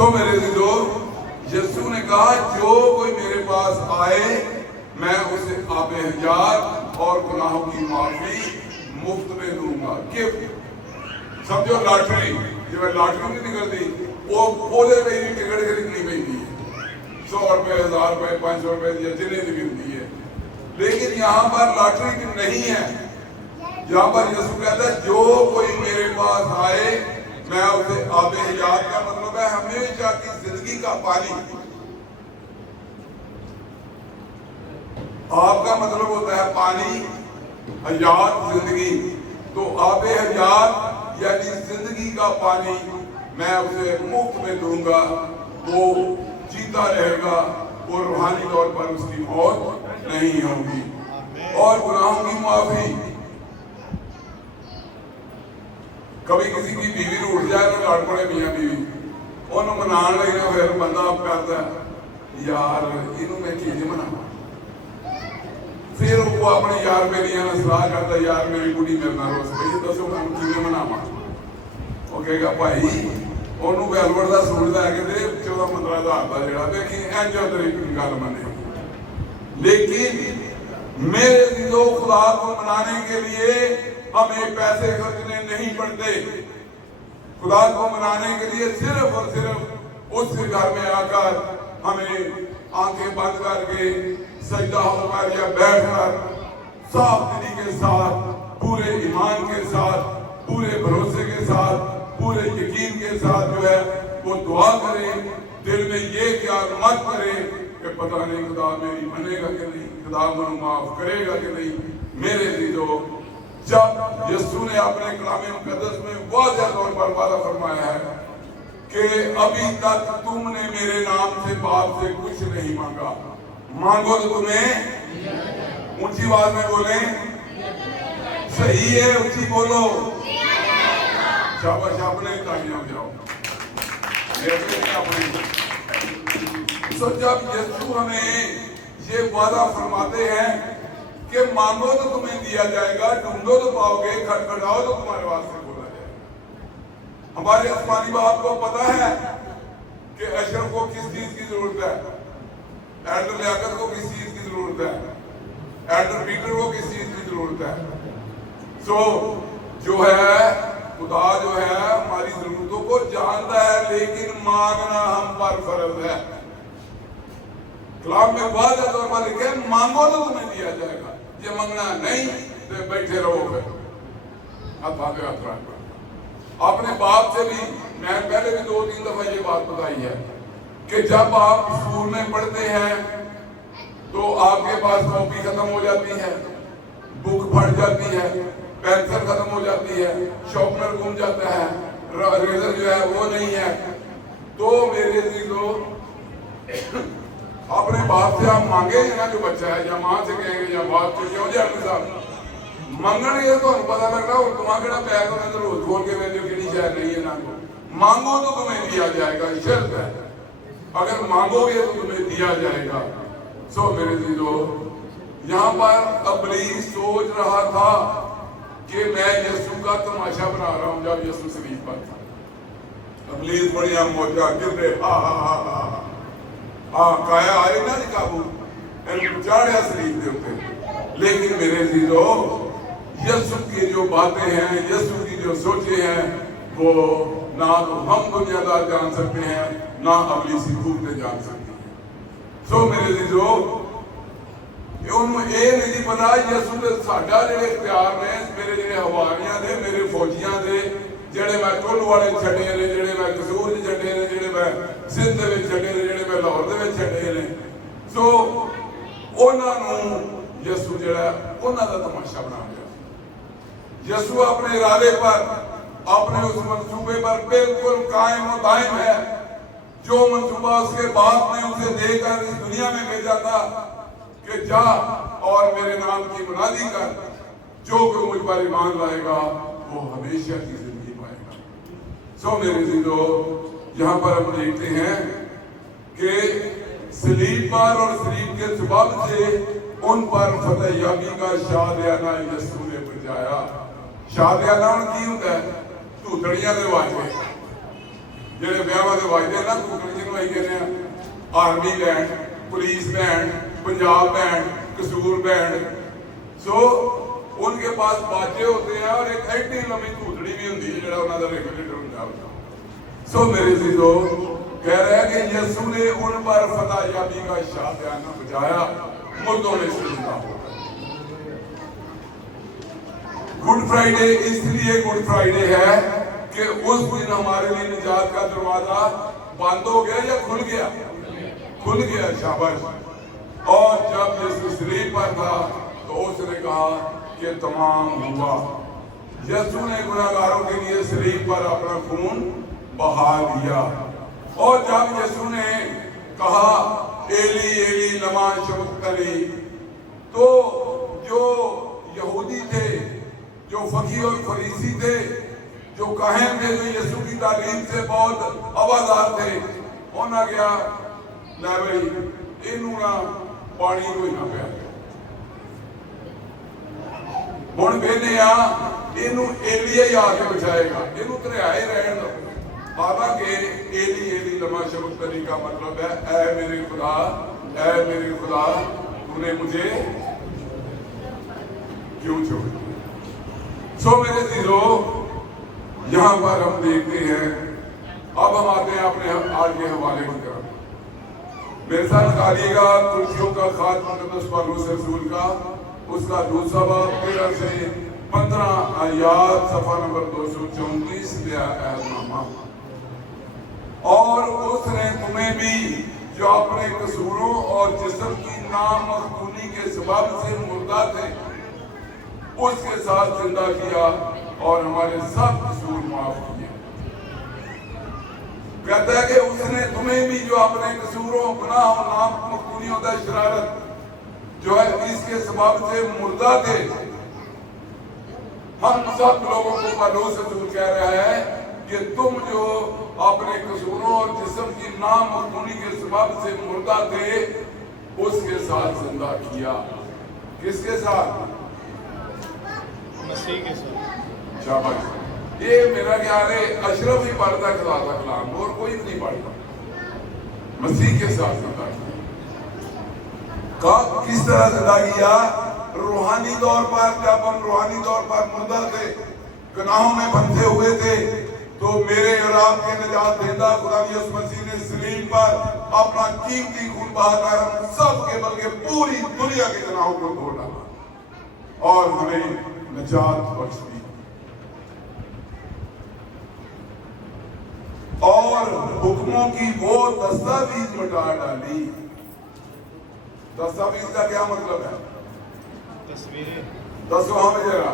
सो मेरे दिलो, यीशु ने कहा जो कोई मेरे पास आए मैं उसे आब हयात और गुनाहों की माफी मुफ्त में दूंगा। गिफ्ट समझो लॉटरी, जो लॉटरी नहीं निकलती वो बोले नहीं टिकट खरीदनी पैती है, 100 रुपए 1000 रुपए 500 रुपए जितने की मिलती है। लेकिन यहाँ पर लॉटरी नहीं है, यहाँ पर यीशु कहता है जो कोई मेरे पास आए मैं उसे आब हयात, का मतलब है हमेशा की जिंदगी का पानी। आपका मतलब होता है पानी, हयात जिंदगी, तो आब हयात यानी जिंदगी का पानी मैं उसे मुफ्त में दूंगा। वो जीता रहेगा, वो रूहानी तौर पर उसकी मौत नहीं होगी। और गुनाहों की माफी, कभी किसी की बीवी रूठ जाए तो लड़ पड़े मियाँ बीवी, उन्होंने मनाने लगे फिर बंदा करता यार इनू मैं चीज मनावा, फिर वो अपने यार बेलियां ने सलाह करता यार मेरी कुड़ी मेरे नाल रोस पई दसो मैं किवें मनावा। वो कहेगा भाई ਉਹਨੂੰ ਵੈਲਵਟ ਦਾ ਸੂਟ ਲੈ ਕੇ ਦੇ 14-15 ਹਜ਼ਾਰ ਦਾ ਜਿਹੜਾ ਵੇਖੀ ਇੰਜ ਤਰੀਕੇ ਗੱਲ ਮਨੇ। लेकिन मेरे दिलो खुदा को मनाने के लिए हमें पैसे खर्चने नहीं पड़ते। खुदा को मनाने के लिए सिर्फ और सिर्फ उस घर में आकर हमें आंखें बंद करके सजदा होकर या बैठकर साफ दिली के साथ, पूरे ईमान के साथ, पूरे भरोसे के साथ, पूरे यकीन के साथ जो है वो दुआ करें। दिल में ये ख्याल मत करें कि पता नहीं खुदा मेरी मनेगा कि नहीं, खुदा मुझे माफ करेगा कि नहीं। मेरे दिलो, जब यीशु ने अपने कलाम मुकद्दस में वाज़ेह तौर पर वादा फरमाया है कि अभी तक तुमने मेरे नाम से बाप से कुछ नहीं मांगा, मांगो तो तुम्हें, ऊंची आवाज में बोले, सही है ऊंची बोलो, शाबाश, अपने तालियां बजाओ। जब यीशु हमें ये वादा फरमाते हैं कि मांगो तो तुम्हें दिया जाएगा, ढूंढो तो पाओगे, खटखटाओ तो तुम्हारे वास्ते खोला जाएगा। हमारे आसमानी बाप को पता है कि अशरफ को किस चीज की जरूरत है, एल्डर लियाकत को किस चीज की जरूरत है, एल्डर पीटर को किस चीज की जरूरत है। सो जो है खुदा जो है हमारी जरूरतों को जानता है, लेकिन मांगना हम पर फर्ज है। कलाम में वाज़ेह तौर पर लिखा है मांगो तो तुम्हें दिया जाएगा, ये मांगना नहीं तो बैठे रहो। अपने बाप से भी मैं पहले भी 2-3 दफा ये बात बताई है कि जब आप स्कूल में पढ़ते हैं तो आपके पास कॉपी खत्म हो जाती है, बुक फट जाती है, पेंसिल खत्म हो जाती है, शार्पनर गुम जाता है, रेजर जो है वो नहीं है। तो मेरे दिलो, अपने बाप से आप मांगे ना जो बच्चा है, या मां से कहेंगे या बाप से, क्यों जाए साहब मंगणगे तो पता लगता है तुम्हारा केड़ा पैर होने तो रोज खोल के वेंदे कि शायद नहीं है ना, मांगो तो तुम्हें दिया जाएगा, शर्त है, अगर मांगोगे तो तुम्हें दिया जाएगा। सो मेरे दिलो, यहाँ पर इब्लीस सोच रहा था कि मैं यीशु का तमाशा बना रहा हूं जब यीशु सलीब पर था। इब्लीस बढ़िया मोजा गिर काया आए ना काबू चाढ़िया सलीब के ऊपर। लेकिन मेरे दिलो, यीशु की जो बातें हैं, यीशु की जो सोचे हैं, वो ना तो हम दुनियादार जान सकते हैं, ना इब्लीसी खूबते जान सकते हैं। सो मेरे दिलो, ਉਹਨੂੰ ਇਹ ਨਹੀਂ ਪਤਾ ਯਿਸੂ ਦੇ ਸਾਡਾ ਜਿਹੜੇ ਇਖਤਿਆਰ ਨੇ, ਮੇਰੇ ਜਿਹੜੇ ਹਵਾਰੀਆਂ ਦੇ, ਮੇਰੇ ਫੌਜੀਆਂ ਦੇ, ਜਿਹੜੇ ਮੈਂ ਟੋਲੂ ਵਾਲੇ ਛੱਡੇ ਨੇ, ਜਿਹੜੇ ਮੈਂ ਕਸੂਰ 'ਚ ਛੱਡੇ ਨੇ, ਜਿਹੜੇ ਮੈਂ ਸਿੰਧ ਦੇ ਵਿੱਚ ਛੱਡੇ ਨੇ, ਜਿਹੜੇ ਮੈਂ ਲਾਹੌਰ ਦੇ ਵਿੱਚ ਛੱਡੇ ਨੇ। ਸੋ ਉਹਨਾਂ ਨੂੰ ਯਿਸੂ ਜਿਹੜਾ ਉਹਨਾਂ ਦਾ ਤਮਾਸ਼ਾ ਬਣਾ ਲਿਆ। ਯਿਸੂ ਆਪਣੇ ਇਰਾਦੇ ਪਰ, अपने उस मंसूबे पर बिल्कुल कायम और दायम है। जो मंसूबा उसके बाप ने उसे देकर इस दुनिया में भेजा था कि जा और मेरे नाम की मुनादी कर, जो कोई मुझ पर ईमान लाएगा वो हमेशा की जिंदगी पाएगा। सो मेरे दिलो, यहाँ पर हम देखते हैं कि सलीब पर और सलीब के सबब से उन पर फतेह याबी का शादियाना यीशु ने बजाया। शादियाना की होता है? धूतड़ियां दे वाजे ਜਿਹੜੇ ਵਿਆਹਾਂ ਦੇ ਵਾਜਦੇ ਨਾ ਕੁਕਰ ਜਿਹਨੂੰ ਅਸੀਂ ਕਹਿੰਦੇ ਆ, army band, police band, Punjab band, कसूर बैंड, सो उनके पास बाजे होते हैं और एक एडी लंबी धूतड़ी भी होती है जो उन्होंने रेगुलेटर होता। सो मेरे जीजो कह रहे हैं कि यीशु ने उन पर फतह याबी का शादियाना बजाया, मुर्दों में से जिंदा हो गए। गुड फ्राइडे इसलिए गुड फ्राइडे है कि उस दिन हमारे लिए निजात का दरवाजा बंद हो गया या खुल गया? खुल गया, शाबाश। और जब यीशु सलीब पर था तो उसने कहा कि तमाम हुआ। यीशु ने गुनाहगारों के लिए सलीब पर अपना खून बहा दिया। और जब यीशु ने कहा एली एली लमा शबक्तनी, तो जो यहूदी थे, जो फकीह और फरीसी थे, जो काहिन थे, जो यीशु की तालीम से बहुत हवादार थे, उन्होंने गया ਲੈ ਬਈ ਇਹਨੂੰ ਨਾ ਪਾਣੀ ਕੋਈ ਨਾ ਪਿਆ। ਹੁਣ ਵੇਖਦੇ ਆ ਇਹਨੂੰ ਏਲੀਆ ਹੀ ਆ ਕੇ ਬਚਾਏਗਾ, ਇਹਨੂੰ ਧਰਿਆਏ ਰਹਿਣ ਦੋ। ਹਾਲਾਂਕਿ ਏਲੀ ਏਲੀ ਲਮਾ शबक्तनी का मतलब है ऐ मेरे खुदा तूने मुझे क्यों छोड़ा। सो मेरे जीरो यहाँ पर हम देखते हैं, अब हम आते हैं अपने आज के हवाले की तरफ। मेरे साथ निकालिएगा तुलसियों का खात मुक़द्दस पौलुस रसूल का, उसका दूसरा बाब 13 से 15 आयात, सफ़ा नंबर 234 अहदनामा। और उसने तुम्हें भी जो अपने कसूरों और जिस्म की नामख्तूनी के सबब से मुर्दा थे, उसके साथ जिंदा किया और हमारे सब कसूर माफ किए। कहता है कि उसने तुम्हें भी जो अपने कसूरों, गुनाहों, नामख्तूनियों का शरारत जो है इसके सबब से मुर्दा थे। हम सब लोगों को पौलुस रसूल कह रहा है कि तुम जो अपने कसूरों और जिस्म की नामख्तूनी के सबब से मुर्दा थे, उसके साथ जिंदा किया। किसके साथ? मसीह के साथ। शाबाश। ये मेरा ख्याल है अशरफ ही पढ़ता खिलाता कलाम, और कोई नहीं पढ़ता। मसीह के साथ जिंदा किया। किस तरह जिंदा किया? रूहानी तौर पर, जब हम रूहानी तौर पर मुर्दा थे, गुनाहों में बंधे हुए थे, तो मेरे और आपके निजात देंदा खुदा यीशु मसीह ने सलीब पर अपना कीमती खून बहाकर हम सब के बल्कि पूरी दुनिया के गुनाहों को धो डाला और हमें निजात बख्श दी। और हुक्मों की वो दस्तावेज मिटा डाली। दस्तावेज का क्या मतलब है? तस्वीरें। दसो हमें जरा।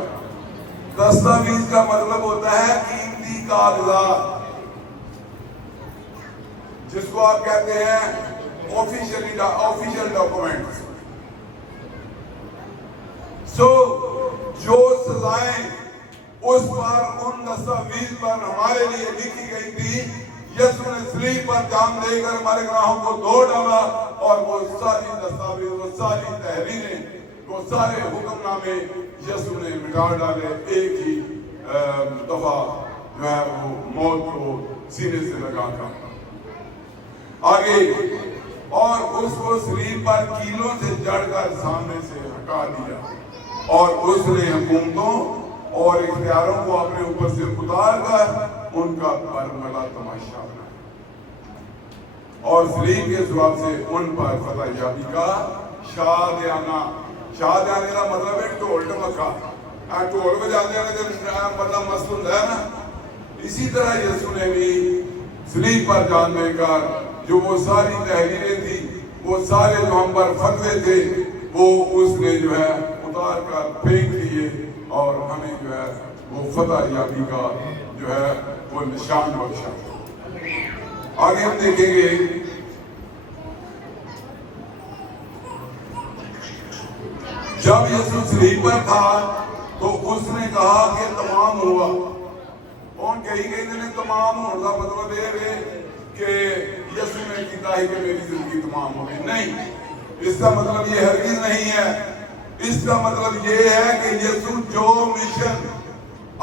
दस्तावेज का मतलब होता है कीमती कागजात, जिसको आप कहते हैं ऑफिशियल डॉक्यूमेंट्स। सो जो सजाएं उस पर, उन दस्तावेज पर हमारे लिए लिखी गई थी, यीशु ने सलीब पर जान देकर हमारे गुनाहों को धो डाला और वो सारी दस्तावेज, वो सारी तहरीरें, वो सारे हुक्मनामे यीशु ने मिटा डाले एक ही दफा जो है वो मौत को सीने से लगाकर। आगे, और उसको सलीब पर कीलों से जड़कर सामने से हटा दिया और उसने हुकूमतों और इख्तियारों को अपने ऊपर से उतार कर उनका बरमला तमाशा बनाया और सलीब के जवाब से उन पर फतह याबी का शादियाना। शादियाने का मतलब है ढोल ढमका, ढोल बजाने मतलब मस्त होता है ना। इसी तरह यीशु ने भी सलीब पर जान देकर जो वो सारी तहरीरें थी, वो सारे जो हम पर फतवे थे, वो उसने जो है उतार कर फेंक दिए और हमें जो है वो फतह याबी का जो है वो निशान बख्शा। आगे हम देखेंगे जब यीशु सलीब पर था तो उसने कहा कि तमाम हुआ। कौन कही गई ने तमाम होने का मतलब ये कि यीशु ने कहा है कि मेरी जिंदगी तमाम हो गई, नहीं, इसका मतलब ये हरगिज़ नहीं है। इसका मतलब ये है कि यीशु जो मिशन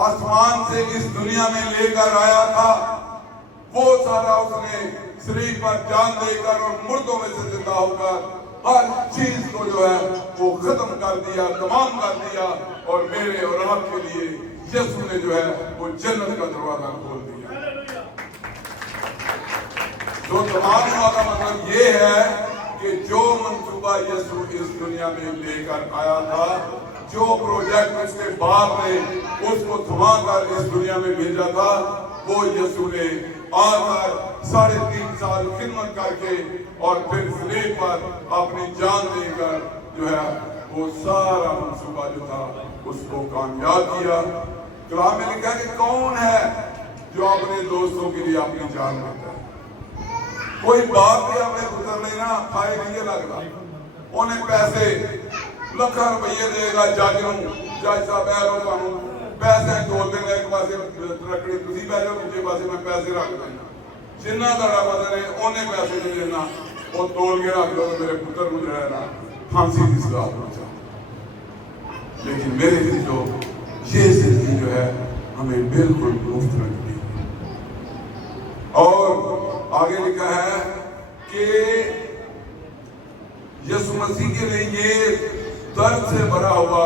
आसमान से इस दुनिया में लेकर आया था वो सारा उसने शरीर पर जान देकर और मुर्दों में से जिंदा होकर हर चीज को जो है वो खत्म कर दिया, तमाम कर दिया, और मेरे और आपके लिए यीशु ने जो है वो जन्नत का दरवाजा खोल दिया। तो तमाम का मतलब ये है कि जो मंसूबा यीशु इस दुनिया में लेकर आया था, जो प्रोजेक्ट उसके बाप ने उसको थमा कर इस दुनिया में भेजा था, वो यीशु ने आकर 3.5 साल खिदमत करके और फिर सलीब पर अपनी जान देकर जो है वो सारा मंसूबा जो था उसको कामयाब किया। कलाम में लिखा कि कौन है जो अपने दोस्तों के लिए अपनी जान देता है। कोई बाप भी अपने पुत्र ने ना खाए नहीं लगता, उन्हें पैसे ਲੱਖਾਂ ਰੁਪਏ ਦੇਗਾ ਜੱਜ ਨੂੰ, ਜੱਜ ਸਾਹਿਬ ਇਹ ਲੋ ਤੁਹਾਨੂੰ ਪੈਸੇ ਤੋਲ ਦੇਣਾ, ਇੱਕ ਪਾਸੇ ਰੱਖੜੀ ਤੁਸੀਂ ਪੈ ਜਾਓ, ਦੂਜੇ ਪਾਸੇ ਮੈਂ ਪੈਸੇ ਰੱਖ ਦਿੰਦਾ, ਜਿੰਨਾ ਤੁਹਾਡਾ ਵਜ਼ਨ ਹੈ ਉਹਨੇ ਪੈਸੇ ਦੇ ਦੇਣਾ, ਉਹ ਤੋਲ ਕੇ ਰੱਖ ਦੋ, ਮੇਰੇ ਪੁੱਤਰ ਨੂੰ ਜਿਹੜਾ ਨਾ फांसी की सजा पहुंचा। लेकिन मेरे लिए जो ये जिंदगी जो है हमें बिल्कुल मुफ्त लगती है। और आगे लिखा है कि यीशु मसीह के लिए ये दर्द से भरा हुआ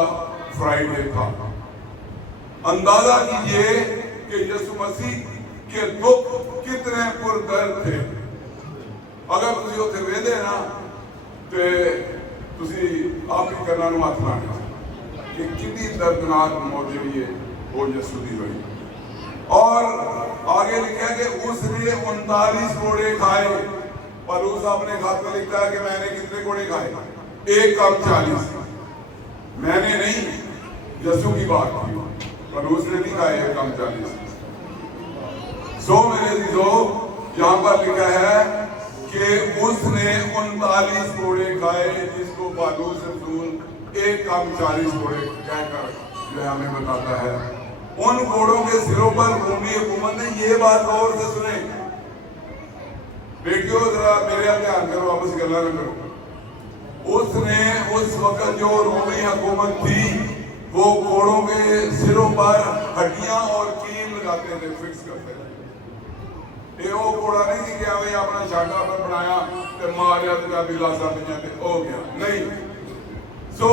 फ्राइडे था। अंदाजा कीजिए कि यीशु मसीह के दुख कितने पुरदर्द थे। अगर तुसी उत्थे वेंदे ना ते तुसी आप ही करना नु हाथ लाने कि कितनी दर्दनाक मौत हुई है वो यीशु दी हुई। और आगे लिखा कि उसने 39 कोड़े खाए। पलूस साहब ने खाते लिखता है कि मैंने कितने कोड़े खाए, एक कम 40। मैंने नहीं, यीशु की बात की, पलूस ने नहीं खाए एक कम 40। सो मेरे दीदो यहाँ पर लिखा है कि उसने 39 कोड़े खाए, जिसको पालूस रसूल एक कम 40 कोड़े कहकर जो है हमें बताता है। उन कोड़ों के सिरों पर रोमी हुकूमत ने ये बात गौर से सुने, बेटियों जरा मेरे ध्यान करो, आप इस गला न करो। उसने उस वक्त जो रोमी हुकूमत थी वो कोड़ों के सिरों पर हड्डियां और कील लगाते थे, फिक्स करते थे। ये वो कोड़ा नहीं थी कि हमें अपना शाखा पर बनाया तो मारिया तो बिलासा पिया ते हो गया, नहीं। सो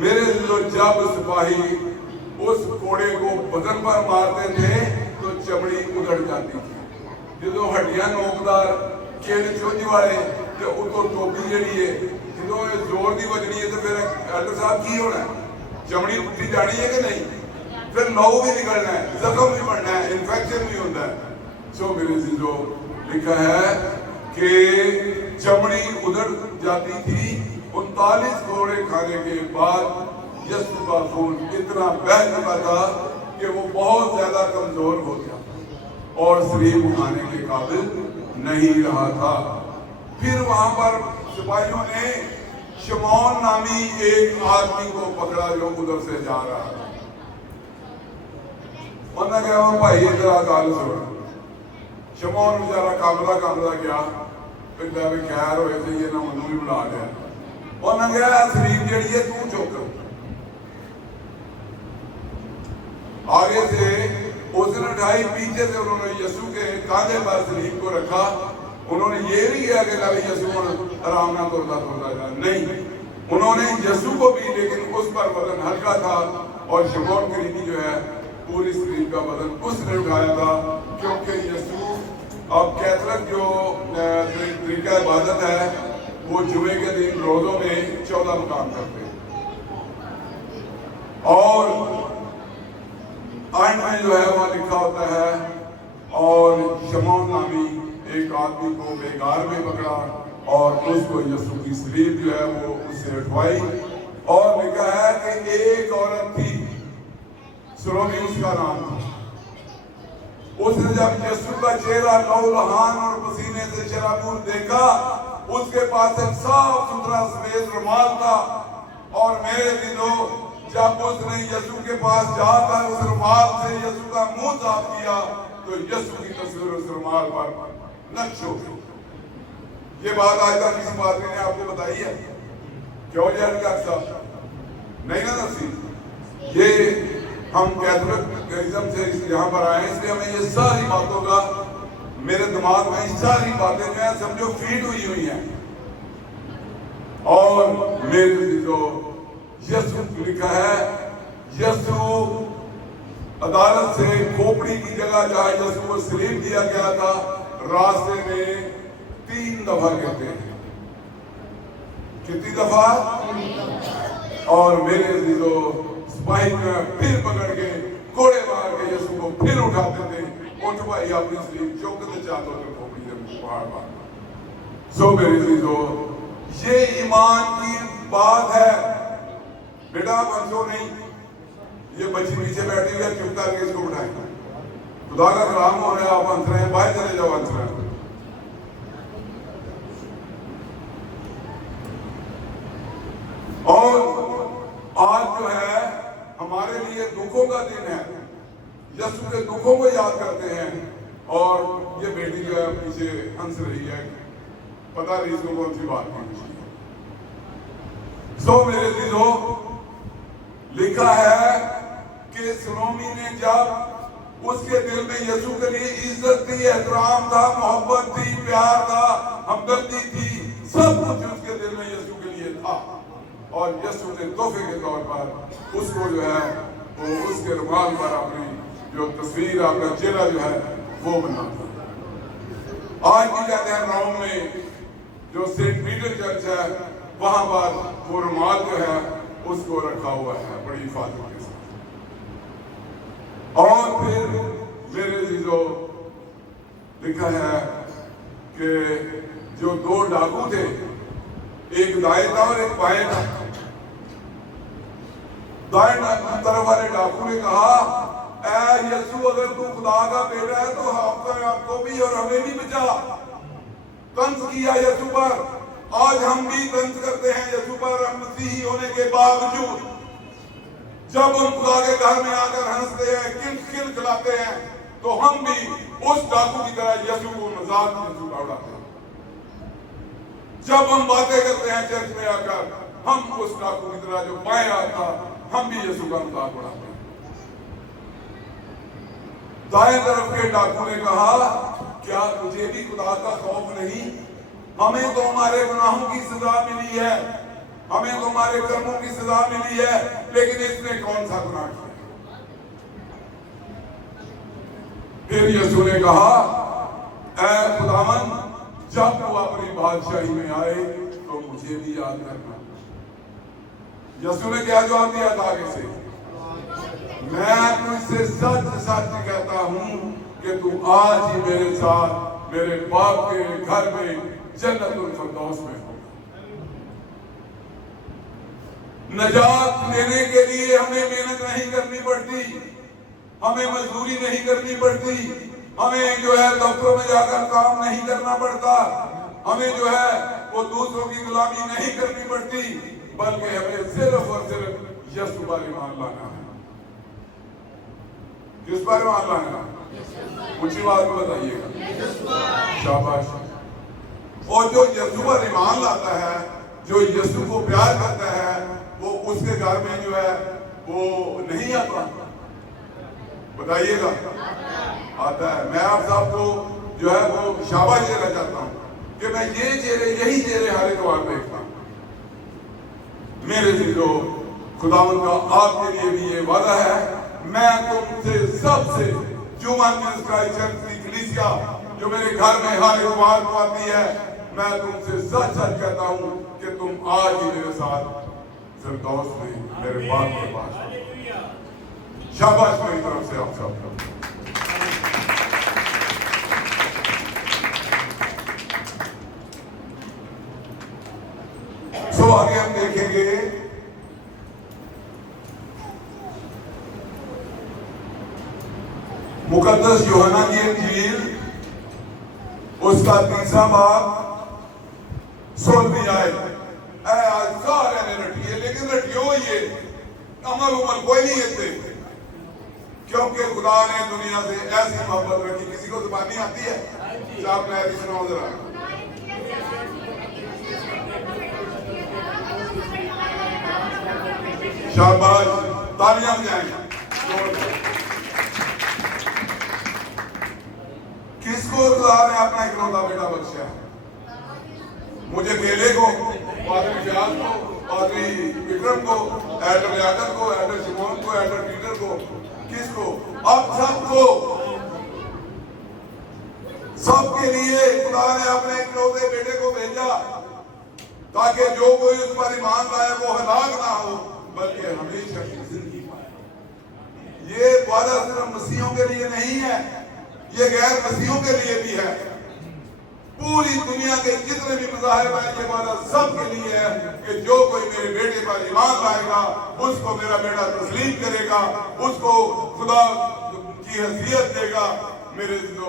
मेरे जो जब सिपाही उस कोड़े को बदन पर मारते थे तो चमड़ी उधड़ जाती थी। जो हड्डियां नोकदार केड़ चुंझ वाले तो उतो टोपी जड़ी है, जो जोर की बजनी है तो फिर डॉक्टर साहब की होना है, चमड़ी उठी जानी है कि नहीं, फिर लहू भी निकलना है, जख्म भी बढ़ना है, इन्फेक्शन भी होता है। सो मेरे जो लिखा है कि चमड़ी उधड़ जाती थी। 39 कोड़े खाने के बाद यीशु का खून इतना बह चुका था कि वो बहुत ज्यादा कमजोर हो गया और शरीर उठाने के काबिल नहीं रहा था। फिर वहां पर सिपाहियों ने शमौन नामी एक आदमी को पकड़ा जो उधर से जा रहा था। उन्होंने कहा भाई इधर गल सुन। शमौन बेचारा कामदा गया, फिर खैर होए थे ये ना मनु भी बुला लिया। उन्होंने कहा शरीर जड़ी है तू चुक। आगे से उसने उठाई, पीछे से उन्होंने यीशु के कांधे पर शरीर को रखा। उन्होंने ये नहीं किया कि यीशु आराम ना तुरता जा, नहीं, उन्होंने यीशु को भी, लेकिन उस पर वजन हल्का था और शमौन करीबी जो है पूरी शरीर का वजन उसने उठाया था, क्योंकि यीशु अब कैथलिक जो तरीका इबादत है वो जुमे के दिन रोजों में 14 मुकाम करते हैं और आइन में जो है वहाँ लिखा होता है। और शमौन नामी एक आदमी को बेगार में पकड़ा और उसको यीशु की शरीर जो है वो उससे उठवाई। और लिखा है कि एक औरत थी, सुरोमी उसका नाम था। उसने जब यीशु का चेहरा लहूलुहान और पसीने से शराबूर देखा, उसके पास एक साफ सुथरा सफेद रुमाल था। और मेरे दिलों जब उसने यीशु के पास जाकर उस रुमाल से यीशु का मुंह साफ किया तो यीशु की तस्वीर उस रुमाल पर नक्श हो गई। ये बात आज तक किसी पादरी ने आपको बताई है? क्यों साहब नहीं ना नसीब। ये हम कैथोलिक से यहाँ पर आए, इसलिए हमें ये सारी बातों का میرے دماغ میں ساری باتیں جو ہیں سمجھو فیڈ ہوئی ہیں. اور میرے جو یسوع لکھا ہے، یسوع عدالت سے کھوپڑی کی جگہ جہاں یسوع کو سلیم کیا گیا تھا، راستے میں 3 دفعہ کہتے ہیں. کتنی دفعہ؟ اور میرے عزیزو سپاہی میں پھر پکڑ کے کوڑے مار کے یسوع کو پھر اٹھاتے تھے. اٹھ بھائی اپنی سلیم چوکتے چاہتے تھے کھوپڑی سے باہر باہر. سو میرے عزیزو یہ ایمان کی بات ہے. بیٹا آپ ہنسو نہیں، یہ بچی پیچھے بیٹھی ہوئی ہے، چپ کر کے اس کو اٹھائیں. خدا کا کلام ہو رہا ہے، آپ ہنس رہے ہیں، باہر چلے جاؤ ہنس رہے ہیں. اور آج جو ہے ہمارے لیے دکھوں کا دن ہے. یسوع کے دکھوں کو یاد کرتے ہیں. اور یہ بیٹی جو ہے پیچھے ہنس رہی ہے، پتہ نہیں اس کو کون سی بات کی. سو میرے عزیزو لکھا ہے کہ سلومی نے جب اس کے دل میں یسوع کے لیے عزت تھی، احترام تھا، محبت تھی، پیار تھا، ہمدردی تھی، سب کچھ اس کے دل میں یسوع کے لیے تھا. اور یسوع نے تحفے کے طور پر اس کو جو ہے وہ اس کے رومال پر اپنی جو تصویر، اپنا چہرہ جو ہے وہ بنا تھا. آج بھی کہتے ہیں روم میں جو سینٹ پیٹر چرچ ہے وہاں پر وہ رومال جو ہے اس کو رکھا ہوا ہے بڑی حفاظت کے ساتھ. اور پھر میرے عزیزو لکھا ہے کہ جو 2 ڈاکو تھے، ایک دائیں تھا اور ایک بائیں تھا. دائیں طرف والے ڈاکو نے کہا، اے یسوع اگر تو خدا کا بیٹا ہے تو آپ کو بھی اور ہمیں بھی بچا. طنز کیا یسوع پر. آج ہم بھی طنز کرتے ہیں یسوع پر، ہم مسیحی ہونے کے باوجود. جب ہم خدا کے گھر میں آ کر ہنستے ہیں، کھل کھلاتے ہیں، تو ہم بھی اس ڈاکو کی طرح یسوع کو مذاق یسوع کا اڑاتے ہیں. جب ہم باتیں کرتے ہیں چرچ میں آ کر، ہم اس ڈاکو کی طرح جو بائیں آتا ہم بھی یسوع کا مذاق اڑاتے ہیں. دائیں طرف کے ڈاکو نے کہا، کیا تجھے بھی خدا کا خوف نہیں؟ ہمیں تو ہمارے گناہوں کی سزا ملی ہے، ہمیں تو ہمارے کرموں کی سزا ملی ہے، لیکن اس نے کون سا گناہ کیا؟ پھر یسوع نے کہا، اے خداوند جب تو اپنی بادشاہی میں آئے تو مجھے بھی یاد کرنا. یسوع نے کیا جواب دیا تھا آگے سے؟ میں تجھ سے سچ سچ کہتا ہوں کہ تو آج ہی میرے ساتھ میرے باپ کے گھر میں جنت الفردوس میں ہو. نجات لینے کے لیے ہمیں محنت نہیں کرنی پڑتی، ہمیں مزدوری نہیں کرنی پڑتی، ہمیں جو ہے دفتروں میں جا کر کام نہیں کرنا پڑتا، ہمیں جو ہے وہ دوسروں کی غلامی نہیں کرنی پڑتی، بلکہ ہمیں صرف اور صرف یسوع پر ایمان لانا ہے. کس پر ایمان لانا ہے؟ اونچی بات کو بتائیے گا. شاباش. اور جو یسوع پر ایمان لاتا ہے، جو یسوع کو پیار کرتا ہے، وہ اس کے گھر میں جو ہے وہ نہیں آتا. بتائیے گا. آتا ہے. میں آپ صاحب کو جو ہے وہ شاباش دینا چاہتا ہوں کہ میں یہی چہرے ہر اتوار دیکھتا ہوں. میرے عزیزو خداوند کا آپ کے لیے بھی یہ وعدہ ہے، میں تم سے سب سے جمعہ چرچ کی کلیسیا جو میرے گھر میں ہر اتوار کو آتی ہے، میں تم سے سچ سچ کہتا ہوں کہ تم آج ہی میرے ساتھ فردوس میں میرے باپ کے پاس. شاباش میری طرف سے آپ سب کو. سو آگے ہم دیکھیں گے مقدس یوحنا کی انجیل اس کا 3واں باب 16ویں آیت. اے آج سارے نے رٹی ہے، لیکن رٹیو یہ عمل کوئی نہیں ہے، کیونکہ خدا نے دنیا سے ایسی محبت رکھی. کسی کو زبانی آتی ہے؟ آپ نے ایسی سناؤ ذرا. شاباش. تالیاں بجائیں. किसको खुदा ने अपना इकलौता बेटा बख्शा? मुझे केले को, पादरी फयाज को, पादरी विक्रम को, एल्डर यादव को, एल्डर शिमोन को, एल्डर पीटर को, किसको? अब सबको, सबके लिए खुदा ने अपने इकलौते बेटे को भेजा ताकि जो कोई उस पर ईमान लाए वो हलाक ना हो बल्कि हमेशा की जिंदगी पाए। ये वादा सिर्फ मसीहों के लिए नहीं है, ये गैर मसीहों के लिए भी है। पूरी दुनिया के जितने भी मज़ाहिब हैं ये वादा सबके लिए है कि जो कोई मेरे बेटे पर ईमान लाएगा उसको मेरा बेटा तस्लीम करेगा, उसको खुदा की हैसियत देगा। मेरे जो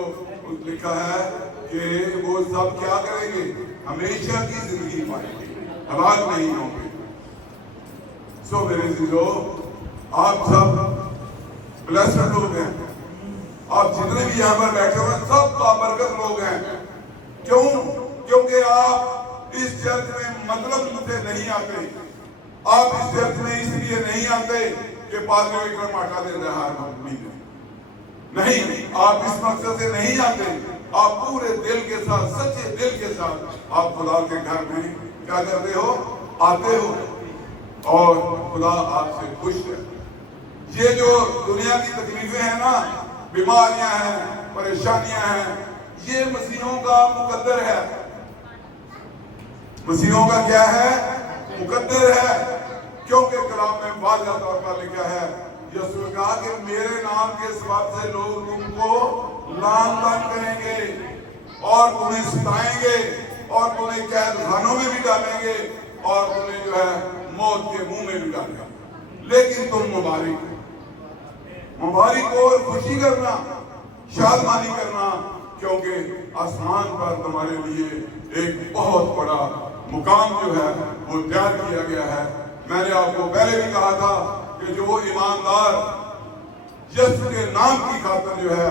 लिखा है कि वो सब क्या करेंगे? हमेशा की जिंदगी पाएंगे, हलाक नहीं होंगे। सो मेरे जीजो, आप सब ब्लेस्ड लोग हैं। आप जितने भी यहाँ पर बैठे हुए हैं सब बाबरकत लोग हैं। क्यों? क्योंकि आप इस चर्च में मतलब से नहीं आते। आप इस चर्च में इसलिए नहीं आते कि पादरी विक्रम आटा देता है हर महीने, नहीं, आप इस मकसद से नहीं आते। आप पूरे दिल के साथ, सच्चे दिल के साथ आप खुदा के घर में क्या करते हो? आते हो और खुदा आपसे खुश है। ये जो दुनिया की तकलीफें हैं ना, बीमारियां हैं, परेशानियां हैं, ये मसीहों का मुकद्दर है। मसीहों का क्या है? मुकद्दर है। क्योंकि कलाम में वाज़ेह तौर पर लिखा है, यीशु ने कहा कि मेरे नाम के सबब से लोग तुमको लानत करेंगे और तुम्हें सताएंगे और तुम्हें कैद खानों में भी डालेंगे और तुम्हें जो है मौत के मुंह में भी डालेंगे। लेकिन तुम मुबारक और खुशी करना, शादमानी करना, क्योंकि आसमान पर तुम्हारे लिए एक बहुत बड़ा मुकाम जो है वो तैयार किया गया है। मैंने आपको पहले भी कहा था कि जो ईमानदार यीशु के नाम की खातिर जो है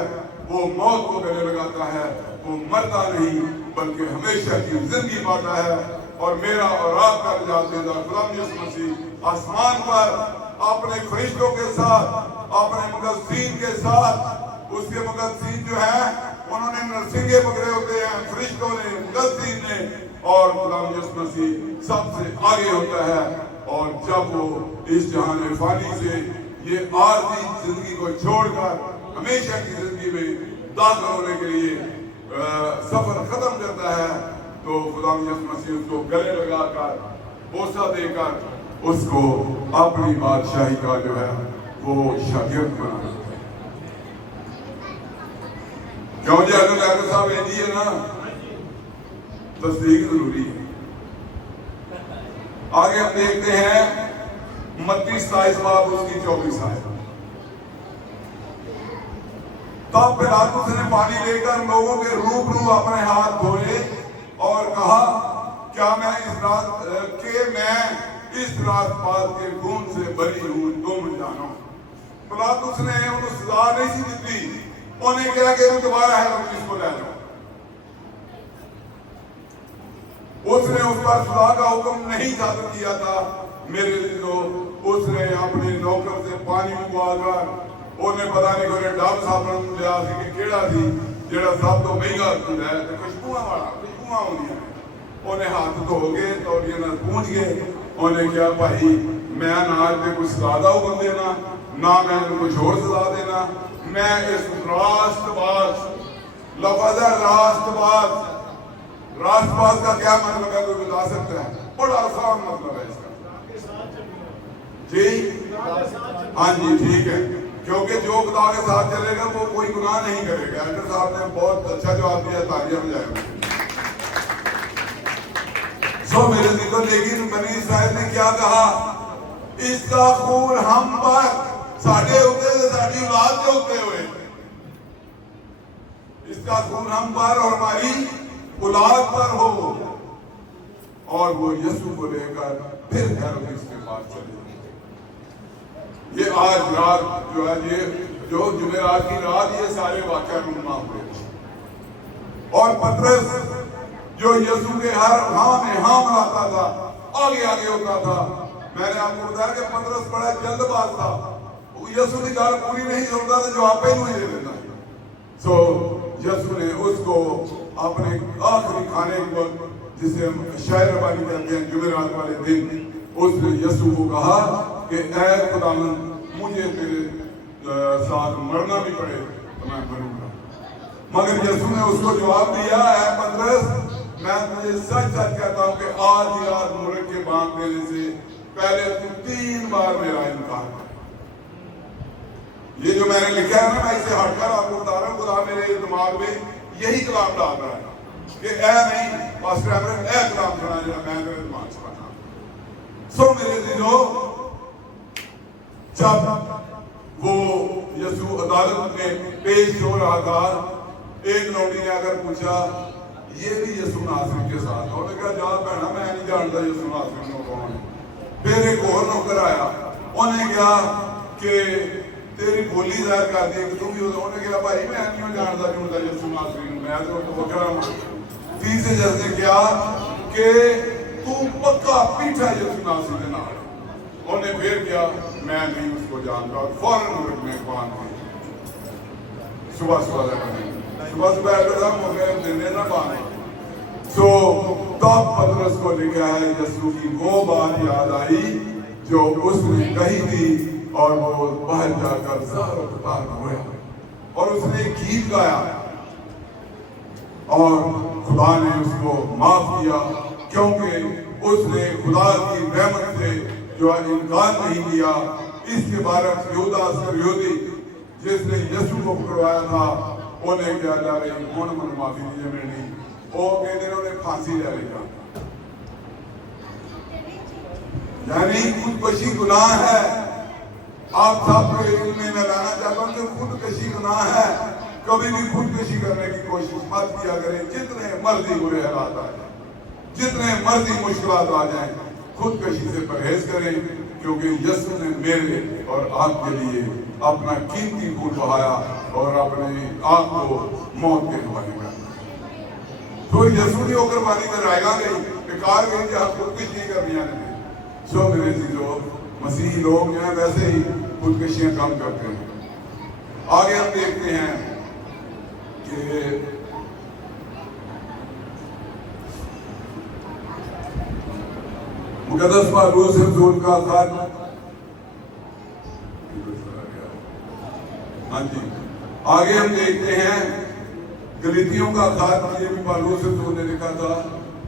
वो मौत को गले लगाता है, वो मरता नहीं बल्कि हमेशा की जिंदगी पाता है। और मेरा और आपका निजात देता खुदा यीशु मसीह आसमान पर अपने फरिश्तों के साथ, अपने मुक़द्दसीन के साथ, उसके मुक़द्दसीन जो है उन्होंने नरसिंगे पकड़े होते हैं, फरिश्तों ने, मुक़द्दसीन ने, और खुदा यीशु मसीह सबसे आगे होता है। और जब वो इस जहान फानी से ये आरज़ी जिंदगी को छोड़कर हमेशा की जिंदगी में दाखिल होने के लिए सफर खत्म करता है तो खुदा यीशु मसीह उसको गले लगाकर बोसा देकर उसको अपनी बादशाही का जो है वो शागिर्द बना देता है। क्यों जी? डॉक्टर साहब ये दिए ना, तस्दीक जरूरी है। आगे हम देखते हैं मत्ती 27 बाब उसकी 24 आयत। तब पिलातुस ने पानी लेकर लोगों के रूबरू अपने हाथ धोए और कहा, क्या मैं इस राजपाल के खून से बरी हूं, तुम जानो। पिलातुस ने उन्हें सजा नहीं सी दी, उन्हें कहा कि दोबारा है इसको ले जाओ। उसने उस पर सजा का हुक्म नहीं सादर किया था। मेरे लोग उसने अपने नौकर से पानी मंगवाकर उन्हें पता नहीं कोई डब साबन लिया कि केड़ा सी जेड़ा सब तो महंगा ਹੁੰਦਾ है ते खुशबूआं वाला खुशबूआं होंदियां उन्हें हाथ धो के तौलिए नाल पूंछ गए। उन्हें कहा भाई मैं ना ते कुछ सजा दा हुक्म देना ना मैं कुछ होर सजा देना, मैं इस राष्ट्रवाद लफज राष्ट्रवाद का क्या मतलब है कोई बता सकता है? बड़ा आसान मतलब है इसका जी। हाँ जी ठीक है, क्योंकि जो खुदा के साथ चलेगा वो कोई गुनाह नहीं करेगा। एल्डर साहब ने बहुत अच्छा जवाब दिया, तालियां बजाएं। सो मेरे दिल, लेकिन बनी इस्राइल ने क्या कहा? इसका खून हम पर, साढ़े होते साड़ी औलाद के होते हुए, इसका खून हम पर और हमारी औलाद पर हो। और वो यीशु को लेकर फिर हेरोदेस के पास चले। ये आज रात जो है, ये जो जुमेरात की रात, ये सारे वाक़या नुमा हुए। और पतरस जो यीशु के हर हाँ में हाँ मिलाता था, आगे आगे होता था। मैंने आपको बताया कि पतरस बड़ा जल्दबाज था, यीशु की गल पूरी नहीं सुनता था, जवाब पहलू ही दे देता। सो यसु ने उसको अपने आखिरी खाने के वक्त, जिसे हम शायर रबानी कहते हैं, जुमेरात वाले दिन, उसने यसु को कहा कि ऐ खुदावंद, मुझे तेरे साथ मरना भी पड़े तो मैं मरूंगा। मगर यसु ने उसको जवाब दिया, है पतरस, मैं तुझे सच सच कहता हूं कि आज ही रात मुर्ग के बांग देने से पहले तू 3 बार मेरा इनकार कर। ये जो मैंने लिखा है ना, मैं इसे हटकर आपको बता रहा हूँ, खुदा मेरे दिमाग में यही कलाम डाल रहा है कि ऐ नहीं पास्टर एमरन, ऐ कलाम सुना जरा मैं तेरे दिमाग से बता। सो मेरे दिलों, जब वो यसु अदालत में पेश हो रहा था, एक लौंडी ने आकर पूछा, ये भी यसु नासरी के साथ? उन्होंने कहा, जा भैना, मैं नहीं जानता यसु नासरी को कौन है। फिर एक और नौकर आया, उन्हें कहा कि तेरी बोली जाहिर कर दी कि तुम भी। उन्होंने कहा, भाई मैं नहीं जानता कि उनका यसु नासरी, मैं तो बकरा हूं। तीसरे जज ने कहा कि तू पक्का पीठा यसु नासरी के नाल। उन्हें फिर किया, मैं नहीं उसको जानता, और फौरन मुर्ग में बांध दी। सुबह दिन ना बांधे। सो तब पतरस को लिखा है, यसु की वो बात याद आई जो उसने कही थी, और वो बाहर जाकर ज़ारो पुकार रोया, और उसने एक गीत गाया, और खुदा ने उसको माफ किया, क्योंकि उसने खुदा की रहमत से जो इनकार नहीं किया। इसके बारक यहूदा इस्करियोती, जिसने यसु को पकड़वाया था, उन्हें क्या ला रही, कौन मन माफी दीजिए मेरी, वो कहते हैं उन्हें फांसी ले लिया। यानी खुदकशी गुनाह है। आप सबको इनमें मैं लाना चाहता हूँ कि खुदकशी गुनाह है। कभी भी खुदकशी करने की कोशिश मत किया करें, जितने मर्जी बुरे हालात आ जाए, जितने मर्जी मुश्किलात आ जाए, खुदकशी से परहेज करें, क्योंकि यसु ने मेरे और आपके लिए अपना कीमती खून बहाया और अपने आप को मौत के हवाले कर। तो यसु ने होकर वाली कराएगा नहीं, बेकार गई कि आप खुदकशी नहीं करनी आने। सो मेरे चीजों, मसीही लोग जो हैं वैसे ही खुदकशियां कम करते हैं। आगे हम देखते हैं कि मुकद्दस पौलुस रसूल का खत, हाँ जी, आगे हम देखते हैं गलीतियों का खत, ये भी पौलुस रसूल ने लिखा था।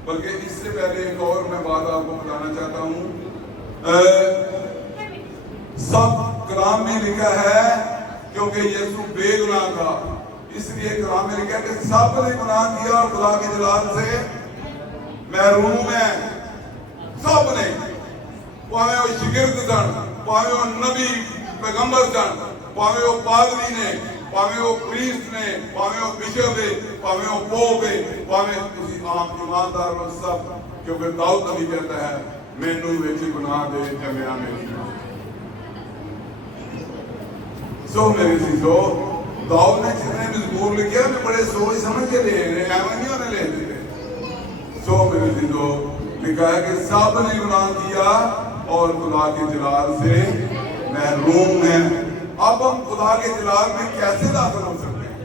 बल्कि इससे पहले एक और मैं बात आपको बताना चाहता हूँ। सब कलाम में लिखा है, क्योंकि यीशु बेगुनाह था, इसलिए कलाम में लिखा है कि सब ने गुनाह किया और खुदा के जलाल से महरूम है। सब ने, भावे वो शिगिर्द सन, भावे वो नबी पैगंबर सन, भावे वो पादरी ने, भावे वो प्रीस्ट ने, भावे वो बिशप है, भावे वो पोप है, भावे किसी आम ईमानदार लोग सब, क्योंकि दाऊद नबी कहता है, मैनू विच गुनाह दे जमिया मेरी। सो मेरे चीजों, दाऊद ने जितने मजबूर लिखे उन्हें बड़े सोच समझ के लिखे, एवं नहीं उन्हें लिख दिए। सो मेरे चीजों, लिखा है कि सब ने गुनाह किया और खुदा के जलाल से महरूम है। अब हम खुदा के जलाल में कैसे दाखिल हो सकते हैं?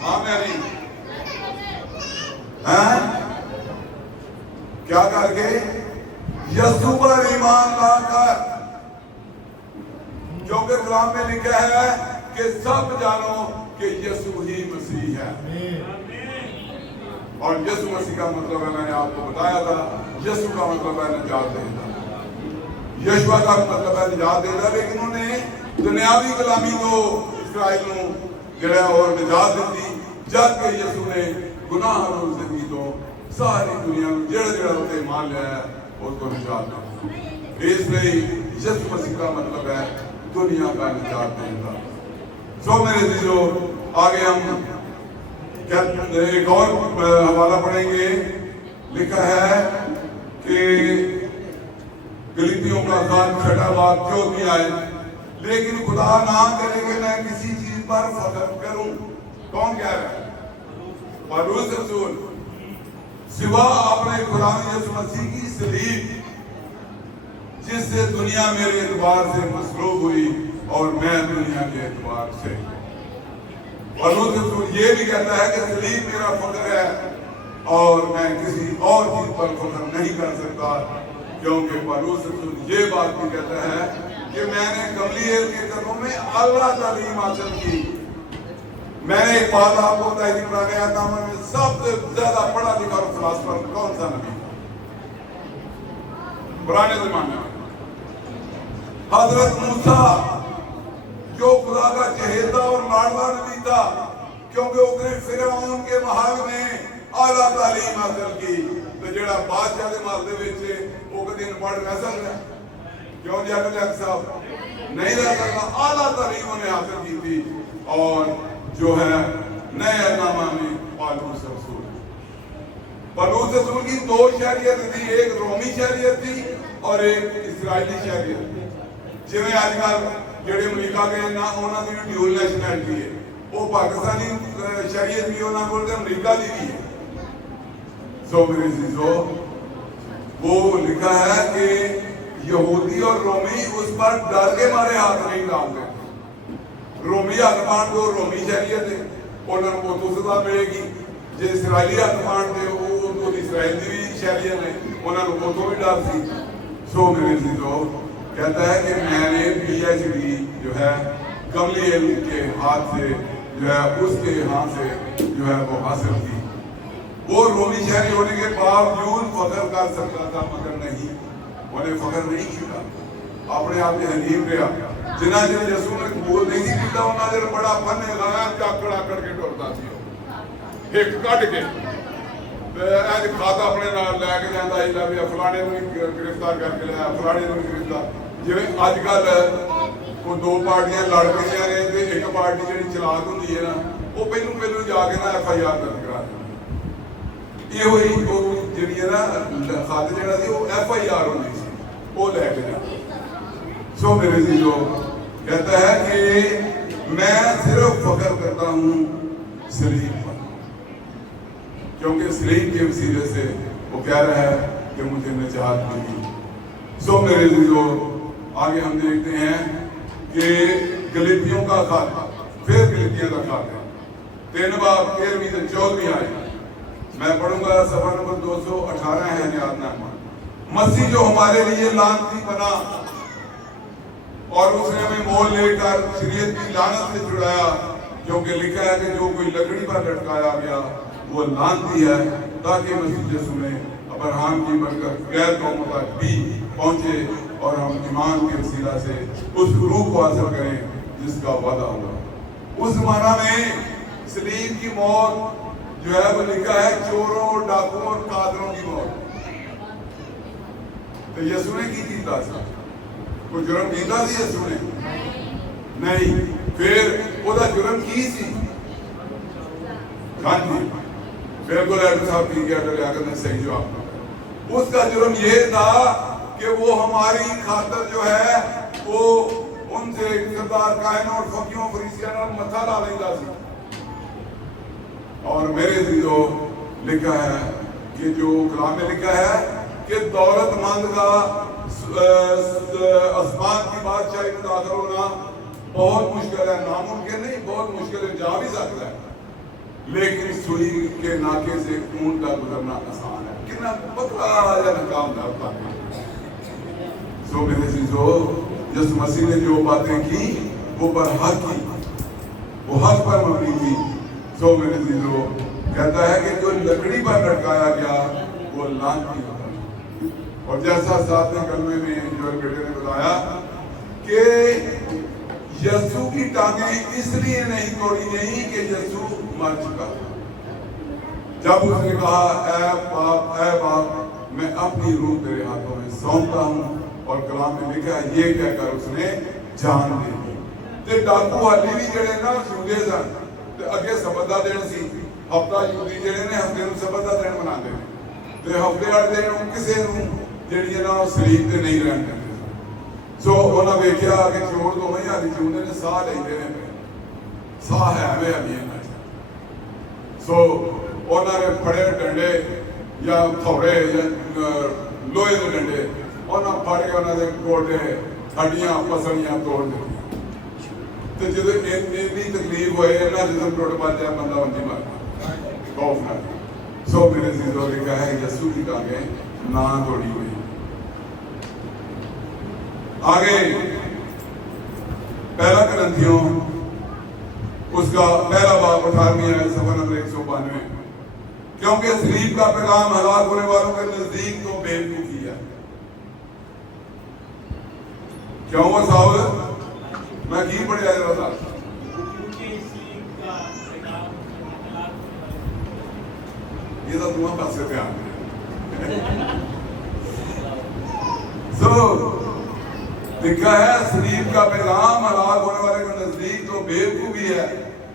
हाँ मैरी, हैं? क्या करके? यसु पर ईमान लाकर, क्योंकि कलाम में लिखा है कि सब जानो कि यसु ही मसीह है। और यसु मसीह का मतलब है, मैंने आपको बताया था, यसु का मतलब है निजात देना, यशवा का मतलब है निजात देना। लेकिन उन्हें दुनियावी गुलामी को इस्राइल को जड़ा और निजात दी, जबकि यसु ने गुनाह और जिंदगी तो सारी दुनिया में जड़ जड़ होते मान लिया है, उसको निजात दे। इसलिए यसु मसीह का मतलब है दुनिया का निजात देना। सो मेरे दिलों, आगे हम क्या एक और हवाला पढ़ेंगे। लिखा है कि गलीतियों का खत 6वां बाब 14 आयत, लेकिन खुदा ना करे कि मैं किसी चीज पर फख्र करूं। कौन कह रहा है? पौलुस रसूल। सिवा अपने खुदा यीशु मसीह की सलीब, जिससे दुनिया मेरे एतबार से मसरूफ हुई और मैं दुनिया के एतबार से। पौलुस रसूल ये भी कहता है कि सलीब मेरा फख्र है और मैं किसी और चीज पर फख्र नहीं कर सकता, क्योंकि पौलुस रसूल ये बात भी कहता है कि मैंने गमलीएल के कदमों में आला तालीम हासिल की। मैंने एक बात आपको बताई थी, पुराने आदम में सबसे ज्यादा पढ़ा लिखा और फिलासफर कौन सा नबी था पुराने जमाने में? हजरत मूसा, जो खुदा का चहेता और लाडला नबी था, क्योंकि उसने फिरौन के महल में आला तालीम हासिल की। तो जेड़ा बादशाह के महल दे विच वो कदी अनपढ़ रह सकता? क्यों जी अकल साहब नहीं रह सकता। आला तालीम उन्हें हासिल की थी। और जो है नए नामा में पौलुस रसूल की दो शरीयत थी, एक रोमी शरीयत थी और एक इस्राएली शरीयत। जिवें आजकल जेडे अमरीका गए ना उन्होंने भी ड्यूल नैशनैलिटी है, वो पाकिस्तानी शरीयत भी उन्होंने बोलते अमरीका की भी है। सो मेरे चीजों, वो लिखा है कि यहूदी और रोमी उस पर डर के मारे हाथ नहीं डालते। रोमी हथ पाण दो रोमी शरीयत है, उन्होंने वो तो सजा मिलेगी। जो इसराइली हथ पाण दे वो इसराइल की भी शरीयत है, उन्होंने वो तो भी डर सी। सो मेरे चीजों, कहता है कि मैंने PhD जो है गमलीएल के हाथ से जो है उसके हाथ से जो है वो हासिल की। वो रोमी शहरी होने के बावजूद फख्र कर सकता था, मगर नहीं, उन्हें फख्र नहीं किया। अपने आप से हलीम रहा। जिन्हें जिन्हें यसू ने कबूल नहीं किया उन्होंने बड़ा फन लगाया, चाकड़ा करके टुरता सी हिट कट के खाता अपने नाल लैके जाता ही भी फलाने गिरफ्तार करके लिया, फलाने गिरफ्तार। जिवें अजकल वो दो पार्टियां लड़ पई ने ते एक पार्टी जिहड़ी चलाक हुंदी है ना वो पहलू जाके ना FIR दर्ज करा ये हुई वो जिहड़ी है ना खत जिहड़ा सी वो FIR होंदी सी वो लैके जा। सो मेरे चीजों, कहता है कि मैं सिर्फ फख्र करता हूँ सलीब पर, क्योंकि सलीब के वसीले से वो कह रहा है कि मुझे निजात मिली। सो मेरे चीजों, आगे हम देखते हैं कि गलीतियों का खत, फिर गलीतियों का खत है 3 बाब 13वीं से 14वीं आयत। मैं पढ़ूंगा, सफा नंबर 218 है नियाज़नामा। मसीह जो हमारे लिए लानती बना और उसने हमें मोल लेकर शरीयत की लानत से छुड़ाया, क्योंकि लिखा है कि जो कोई लकड़ी पर लटकाया गया वो लानती है, ताकि मसीह यीशु में अब्राहम की बरकत गैर कौमों तक भी पहुंचे और हम ईमान के वसीला से उस रूह को हासिल करें जिसका वादा हुआ। उस जमाना में सलीब की मौत जो है वो लिखा है चोरों, डाकुओं और कादरों की मौत। तो यीशु ने की कीता सी? कोई जुर्म कीता सी यीशु ने? नहीं। फिर ओदा जुर्म की सी? हाँ जी, बिल्कुल एडम साहब ठीक है, सही जवाब। उसका जुर्म ये था कि वो हमारी खातर जो है वो उनसे सरदार कायन और फकीयों फरीसियों मथा ला लेता सी। और मेरे चीजों, लिखा है कि जो कलाम में लिखा है कि दौलतमंद का आसमान की बादशाही में दाखिल होना बहुत मुश्किल है, नामुमकिन नहीं, बहुत मुश्किल है, जा भी सकता है, लेकिन सुई के नाके से ऊंट का गुजरना आसान है। कितना पतला या नाकाम होता है। सो मेरे चीजों, जिस मसीह ने जो बातें की वो पर हक की, वो हक पर मबनी थी। सो मेरे चीजों, कहता है कि जो लकड़ी पर लटकाया गया वो लानती होता है। और जैसा सातवें कलमे में जो बेटे ने बताया कि यीशु की टांगें इसलिए नहीं तोड़ी गई कि यीशु मर चुका। जब उसने कहा ऐ बाप मैं अपनी रूह तेरे हाथों में सौंपता हूँ, और कलाम में लिखा है ये कहकर उसने जान दे दी। ते डाकू हाली भी जड़े ना यूदे सन, ते अगे सबत दा दिन सी, हफ्ता यूदी जड़े ने हफ्ते नूं सबत दा दिन मनाते हैं, ते हफ्ते वाले दिन किसी नूं जेड़ी ना सलीब ते नहीं रहन देंदे। सो उन्हें वेख्या कि चोर तो वही हाली जिंदे ने साह लेंदे ने, साह है वे अभी इन्हां च। सो उन्होंने फड़े डंडे या थोड़े या लोहे के डंडे उन्होंने फड़ के उन्होंने गोडे हड्डियां पसलियां तोड़ दी। تو جب اتنی تکلیف ہوئے نہ جسم ٹوٹ پا جائے بندہ ونجی مارتا خوف نہ سو میرے عزیزوں لکھا ہے یسوع کی ٹانگیں نہ توڑی ہوئی. آگے پہلا کرنتھیوں اس کا پہلا باب 18ویں آیت صفحہ نمبر 192. کیونکہ صلیب کا پیغام ہلاک ہونے والوں کے نزدیک تو بیوقوفی ہے. کیوں وہ صاحب میں کی پڑھیا جا رہا تھا یہ تو تمہیں پاس سے دھیان لکھا ہے صلیب کا پیغام ہلاک ہونے والے کے نزدیک تو بیوقوفی ہے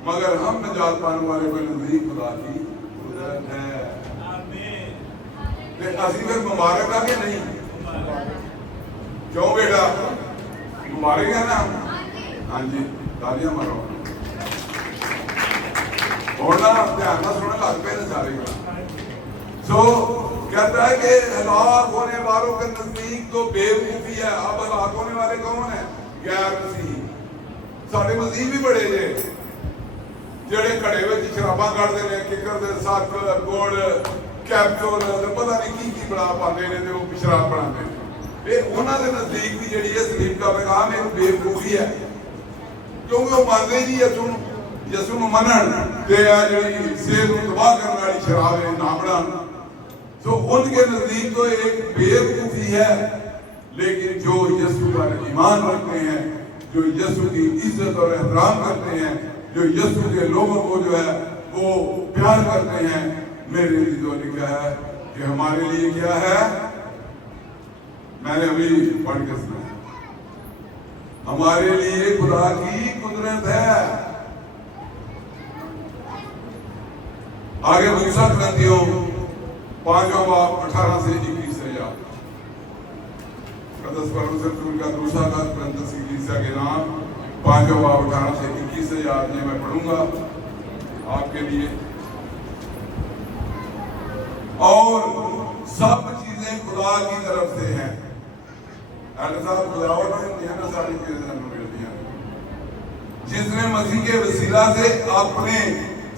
مگر ہم نجات پانے والے کے نزدیک خدا کی قدرت ہے. اسی پھر مبارک آ کے نہیں کیوں بیٹا مبارک ہے نا. ہاں جی تالیاں مارو ہونا دھیان نہ سننے لگ پہ نا سارے کا. سو کہتا ہے کہ ہلاک ہونے والوں کے نزدیک تو بیوقوفی ہے. اب ہلاک ہونے والے کون ہیں؟ غیر مسیحی. سارے مسیح بھی بڑے جے جڑے کھڑے ہوئے شراباں کھڑتے ہیں ککر دے سک گڑ کیپسول پتہ نہیں کی بڑا پاندے نے تے وہ شراب بناتے ہیں. یہ انہاں دے نزدیک بھی جڑی ہے صلیب کا پیغام ایک بیوقوفی ہے کیونکہ وہ مانتے ہی یسوع نوں منن تے جڑی صحت نوں تباہ کرنے والی شراب ہے نہ بنان. تو ان کے نزدیک تو ایک بیوقوفی ہے. لیکن جو یسوع پر ایمان رکھتے ہیں جو یسوع کی عزت اور احترام کرتے ہیں جو یسوع کے لوگوں کو جو ہے وہ پیار کرتے ہیں میرے عزیزوں نے کہا ہے کہ ہمارے لیے کیا ہے. میں نے ابھی پڑھ کے سنا ہمارے لیے خدا کی قدرت ہے. آگے دوسرا کرنتھیوں 5واں باب 18 سے 21 سے یاد قدس پرمس رسول کا دوسرا خط کرنتھیوں کی کلیسیا کے نام 5واں باب 18 سے 21 سے یاد میں پڑھوں گا آپ کے لیے. اور سب چیزیں خدا کی طرف سے ہیں. صاحب خداوند نے نا ساری چیزیں ہمیں ملتی ہیں جس نے مسیح کے وسیلہ سے اپنے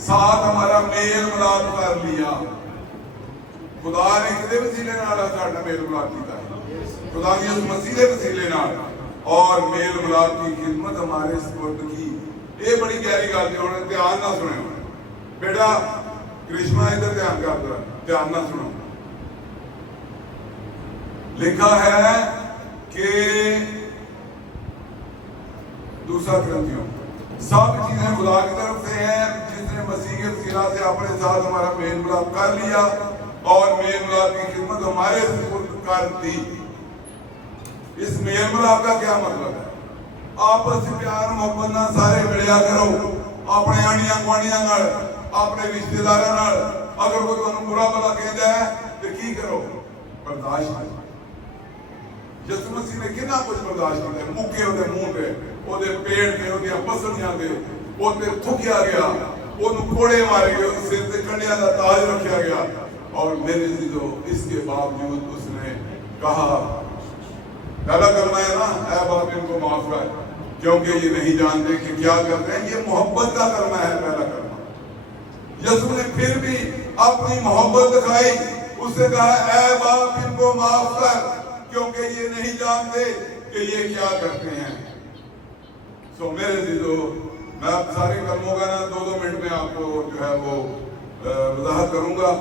ساتھ ہمارا میل ملاپ کر لیا. خدا نے کدے وسیلے نال ساڈا میل ملاپ کیتا ہے خدا نے اس مسیح کے وسیلے نال اور میل ملاپ کی خدمت ہمارے سپرد کی. یہ بڑی گہری گل ہے. ہن دھیان نہ سنو بیٹا کرشما ادھر دھیان کر دو دھیان نہ سنو. لکھا ہے کہ دوسرا کرنتھیوں سب چیزیں خدا کی طرف سے ہیں جس نے مسیح کے وسیلہ سے اپنے ساتھ ہمارا میل ملاپ کر لیا اور میل ملاپ کی خدمت ہمارے سپرد کر دی. اس میل ملاپ کا کیا مطلب ہے؟ آپس سے پیار محبت نہ سارے ملیا کرو اپنے آنیاں گوانیاں نال اپنے رشتہ داراں نال. اگر کوئی تانوں برا بھلا کہندا ہے تے کی کرو؟ برداشت کرو. یسوع مسیح نے کتنا کچھ برداشت کیا. مکے وہ منہ پہ وہ پیٹ پہ وہ پسلیاں پہ وہ تھکیا گیا وہ کوڑے مارے گئے سر سے کنڈیاں کا تاج رکھا گیا. اور میرے عزیزو اس کے باوجود اس نے کہا پہلا کلمہ ہے نا اے باپ ان کو معاف کر کیونکہ یہ نہیں جانتے کہ کیا کرتے ہیں. یہ محبت کا کلمہ ہے پہلا کلمہ. یسوع نے پھر بھی اپنی محبت دکھائی. اس نے کہا اے باپ ان کو معاف کر کیونکہ یہ نہیں جانتے کہ یہ کیا کرتے ہیں. سو میرے عزیزو میں اب سارے کلموں کا نا 2 منٹ میں آپ کو جو ہے وہ وضاحت کروں گا.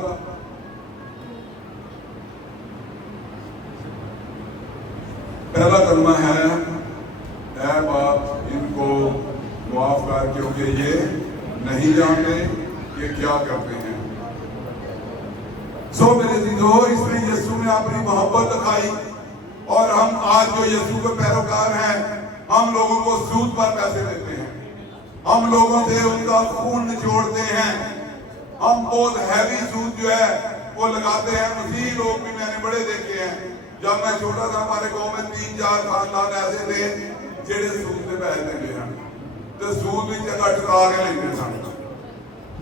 پہلا کلمہ ہے اے باپ ان کو معاف کر کیونکہ یہ نہیں جانتے کہ کیا کرتے ہیں. سو میرے عزیزو اس میں یسوع نے اپنی محبت دکھائی اور ہم آج جو یسوع کے پیروکار ہیں ہم لوگوں کو سود پر پیسے دیتے ہیں. ہم لوگوں سے ان کا خون نچوڑتے ہیں. ہم بہت ہیوی سود جو ہے وہ لگاتے ہیں. مسیح لوگ بھی میں نے بڑے دیکھے ہیں. جب میں چھوٹا تھا ہمارے گاؤں میں 3-4 خاندان ایسے تھے جڑے سود کے پیسے دیتے ہیں تو سود بھی جگہ ٹکا کے لیتے سن.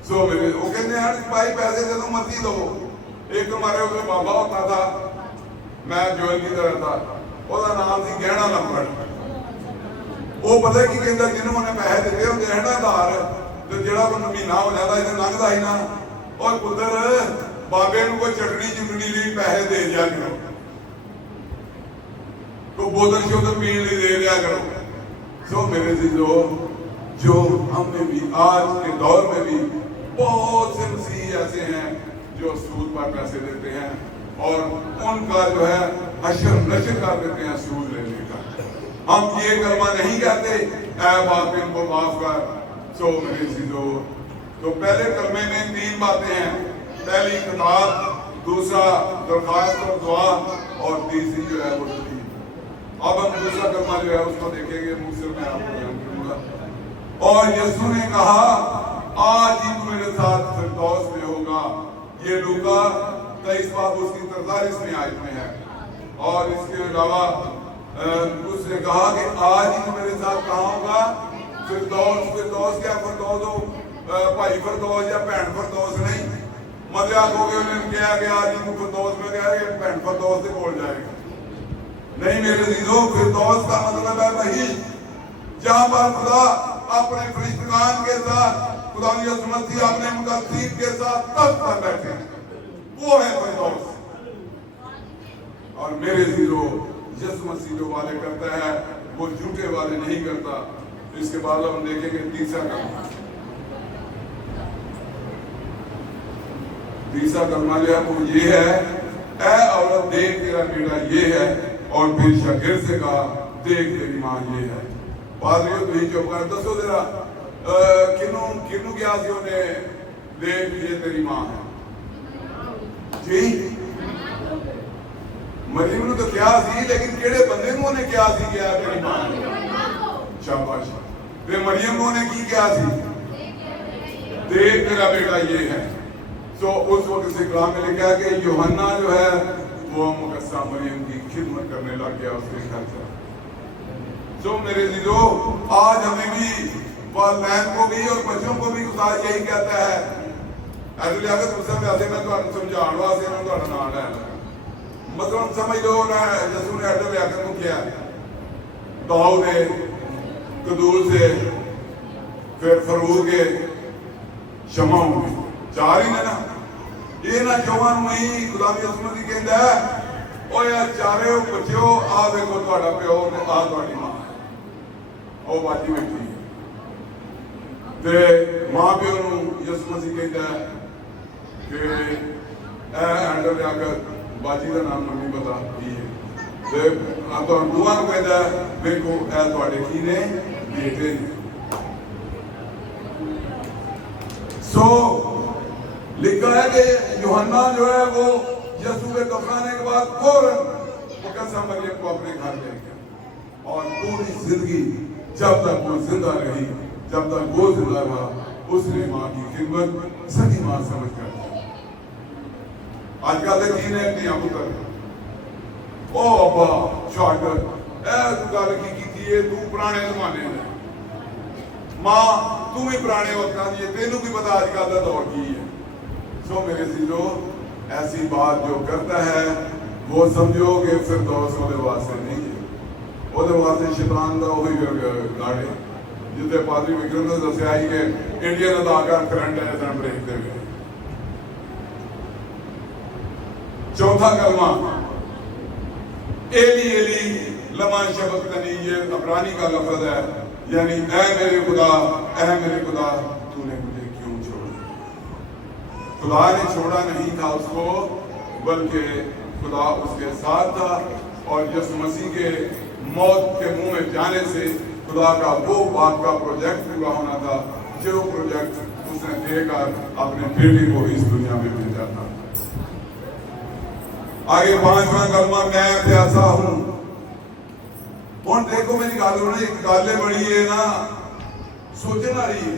سو میرے وہ کہتے ہیں بھائی پیسے دے دو مرضی دو. ایک ہمارے ادھر بابا ہوتا تھا میں جوئل کی طرح تھا وہ نام سی گہنا لمبڑ. ਉਹ ਪਤਾ ਕੀ ਕਹਿੰਦਾ, ਜਿਹਨੂੰ ਉਹਨੇ ਪੈਸੇ ਦਿੱਤੇ ਹੁੰਦੇ ਹੈ ਨਾ ਧਾਰ, ਤੇ ਜਿਹੜਾ ਕੋਈ ਮਹੀਨਾ ਹੋ ਜਾਂਦਾ ਇਹਨੇ ਲੰਘਦਾ ਹੀ ਨਾ, ਉਹ ਪੁੱਤਰ ਬਾਬੇ ਨੂੰ ਕੋਈ ਚਟਣੀ ਚੁਟਣੀ ਲਈ ਪੈਸੇ ਦੇ ਦਿਆ ਕਰੋ, को बोतल शोतल पीने लिए दे दिया करो। सो मेरे जो हम में भी आज के दौर में भी बहुत से मसीही ऐसे हैं जो सूद पर पैसे देते हैं और उनका जो है हशर नशर कर देते हैं सूद लेने का। हम ये कलमा नहीं कहते ऐ बाप इनको माफ कर। सो मेरे चीजों, तो पहले कलमे में 3 बातें हैं, पहली किताब, दूसरा दरखास्त और दुआ, और तीसरी जो है वो। अब हम दूसरा कलमा जो है उसको देखेंगे, मुझसे मैं आपको बयान करूंगा। और यीशु ने कहा आज ही तू मेरे साथ फिरदौस में होगा। ये लूका 23 बाब उसकी 43वीं आयत में है। और इसके अलावा उसने कहा कि आज ही तू मेरे साथ कहाँ होगा, फिरदौस। फिरदौस क्या, फिरदौस हो भाई फिरदौस या भैन फिरदौस नहीं। मजाक हो गया, उन्होंने कहा कि आज ही तू फिरदौस में गया, ये भैन फिरदौस से बोल जाएगा। नहीं मेरे अजीजों, फिरदौस का मतलब है वही जहां पर खुदा अपने फरिश्तगान के साथ, खुदा यीशु मसीह अपने मुकद्दीस के साथ तख्त पर बैठे, वो है फिरदौस। और मेरे अजीजों, यीशु मसीह जो वादे करता है वो झूठे वादे नहीं करता। इसके बाद हम देखेंगे तीसरा कलमा। तीसरा कलमा जो है वो ये है, ऐ औरत देख तेरा बेटा ये है। और फिर शागिर्द से कहा देख तेरी मां ये है। पादरियों तो ही चुप कर, दसो जरा किनू क्या सी उन्हें देख ये तेरी मां है जी। मरियम ने तो क्या सी, लेकिन केड़े बंदे को उन्हें क्या सी क्या तेरी मां है। शाबाश। ते मरियम को उन्हें की क्या सी, देख तेरा बेटा ये है। तो उस वक्त से कलाम में लिखा है कि यूहन्ना जो है वो मुकद्दसा मरियम की खिदमत करने लग गया उसके घर से। जो मेरे दिलों, आज हमें भी वालिदैन को भी और बच्चों को भी खुदा यही कहता है। ऐसे लिहाजा तुम वैसे मैं तुम्हें समझाने वास्ते मैं तुम्हारा नाम लेना, मतलब समझ लो ना, यीशु ने अड्डा लिया कर किया दाऊद ने कदूर से, फिर फरूक के शमा होंगे, 4 ही ने ना। ये ना चौहां में ही खुदा यीशु मसीह कहता है ओ या चारे बच्चों आ देखो तुम्हारा प्यो ते आ तुम्हारी मां ओ बाजी बैठी है। ते मां प्यो नूं यीशु मसीह कहता है कि ए अंडर जाकर बाजी का नाम नहीं पता की है, ते तो दुआ नूं कहता है देखो ए तुम्हारे की ने बेटे ने। सो लिखा है कि यूहन्ना जो है वो यीशु के दफनाने के बाद फौरन मुकद्दसा मरियम को अपने घर ले गया और पूरी जिंदगी जब तक वो जिंदा रही, जब तक वो जिंदा रहा, उसने मां की खिदमत सही मां समझ कर की। आजकल के जी ने अपनी पुत्र ओ अब्बा छाड़ ए तू गल की तू पुराने जमाने में मां तू भी पुराने वक्तां दी, तेनू की पता आजकल का दौर की है। सो मेरे सीधो ऐसी बात जो करता है वो समझो कि फिरदौस ਉਹਦੇ ਵਾਸਤੇ नहीं है, ਉਹਦੇ ਵਾਸਤੇ शैतान ਦਾ ਉਹੀ ਗਾੜੇ ਜਿੱਥੇ ਪਾਦਰੀ ਵਿਕਰਮ ਨੇ ਦੱਸਿਆ ਹੀ ਕਿ ਇੰਡੀਅਨ ਅਦਾਕਾਰ ਕਰੰਟ ਹੈ ਸਨ ਬ੍ਰੇਕ ਦੇ ਵਿੱਚ। चौथा कलमा एली एली लमा शबक्तनी, ये अबरानी का लफ्ज है, यानी ऐ मेरे खुदा तूने मुझे क्यों छोड़ा। खुदा ने छोड़ा नहीं था उसको, बल्कि खुदा उसके साथ था। और यीशु मसीह के मौत के मुंह में जाने से खुदा का वो बाप का प्रोजेक्ट पूरा होना था, जो प्रोजेक्ट उसने देकर अपने बेटे को इस दुनिया में भेजा था। आगे 5वां कलमा मैं प्यासा हूं। हुण देखो मेरी गल होना एक गल बड़ी है ना सोचने वाली है।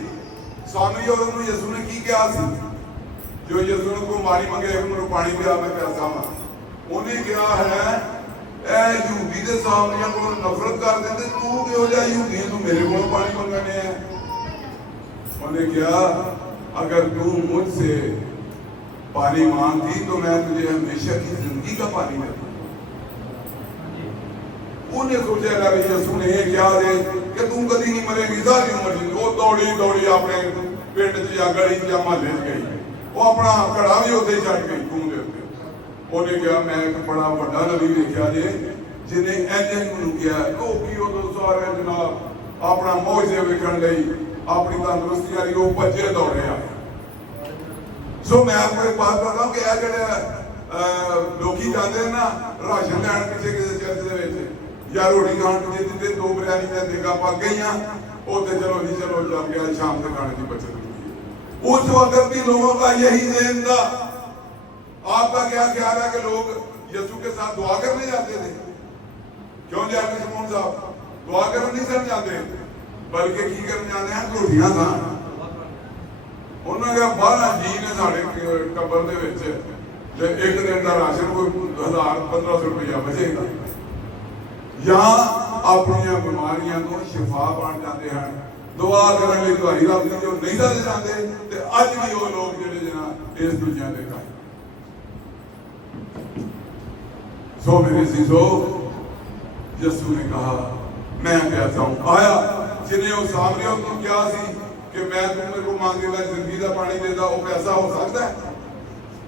स्वामी और यीशु ने की कहा सी, जो यीशु ने को मारी मंगे उन्होंने पानी पिया मैं प्यासा हां, उन्हें कहा है ए यहूदी दे सामने को नफरत कर देते, तू क्यों जा यहूदी तू मेरे को पानी मंगने है। उन्हें कहा अगर तू मुझसे पानी मांगती तो मैं तुझे हमेशा की जिंदगी का पानी देता। انہیں سوچا لا بھی یسو نے یہ کیا دے کہ تم کدی نہیں مرے گی ساری عمر جی وہ دوڑی اپنے پنڈ چ یا گلی یا محلے چ گئی وہ اپنا کڑا بھی اتنے چڑھ گئی خون دے اتنے انہیں کہا میں ایک بڑا بڑا نبی دیکھا جی جنہیں اینجن منو کیا لوکی ادو سارے جناب اپنا موجے ویکھن لئی اپنی تندرستی والی وہ بچے دوڑے آئے سو میں آپ کو ایک بات بتا ہوں کہ یہ جڑے لوکی جاتے ہیں نا راشن لین پیچھے کسی چرچ دے وچ یا روٹی کھان پیچھے دیتے دو بریانی میں دیکھا پک گئی ہیں وہ تو چلو جی چلو جب گیا شام سے کھانے کی بچت ہوئی اس وقت بھی لوگوں کا یہی ذہن تھا آپ کا کیا خیال ہے کہ لوگ یسوع کے ساتھ دعا کرنے جاتے تھے کیوں جاتے سمون صاحب دعا کرنے نہیں سن جاتے بلکہ کی کرنے جاتے ہیں روٹیاں کھان انہوں نے کہا 12 جی نے ساڑھے قبر دے وچ ایک دن کا راشن کوئی 1000-1500 روپیہ بچے گا یہاں اپنی بیماریاں کو شفا بن جاتے ہیں دعا کرنے لئے دعائی رب دی جو نہیں دے جاتے تے اج بھی وہ لوگ جڑے جنا اس دنیا دے کھائے سو میرے عزیزو یسوع نے کہا میں پیاسا ہوں آیا جنہیں وہ سامریوں کو کیا سی کہ میں تم میرے کو مانگے گا زندگی کا پانی دیتا وہ پیسہ ہو سکتا ہے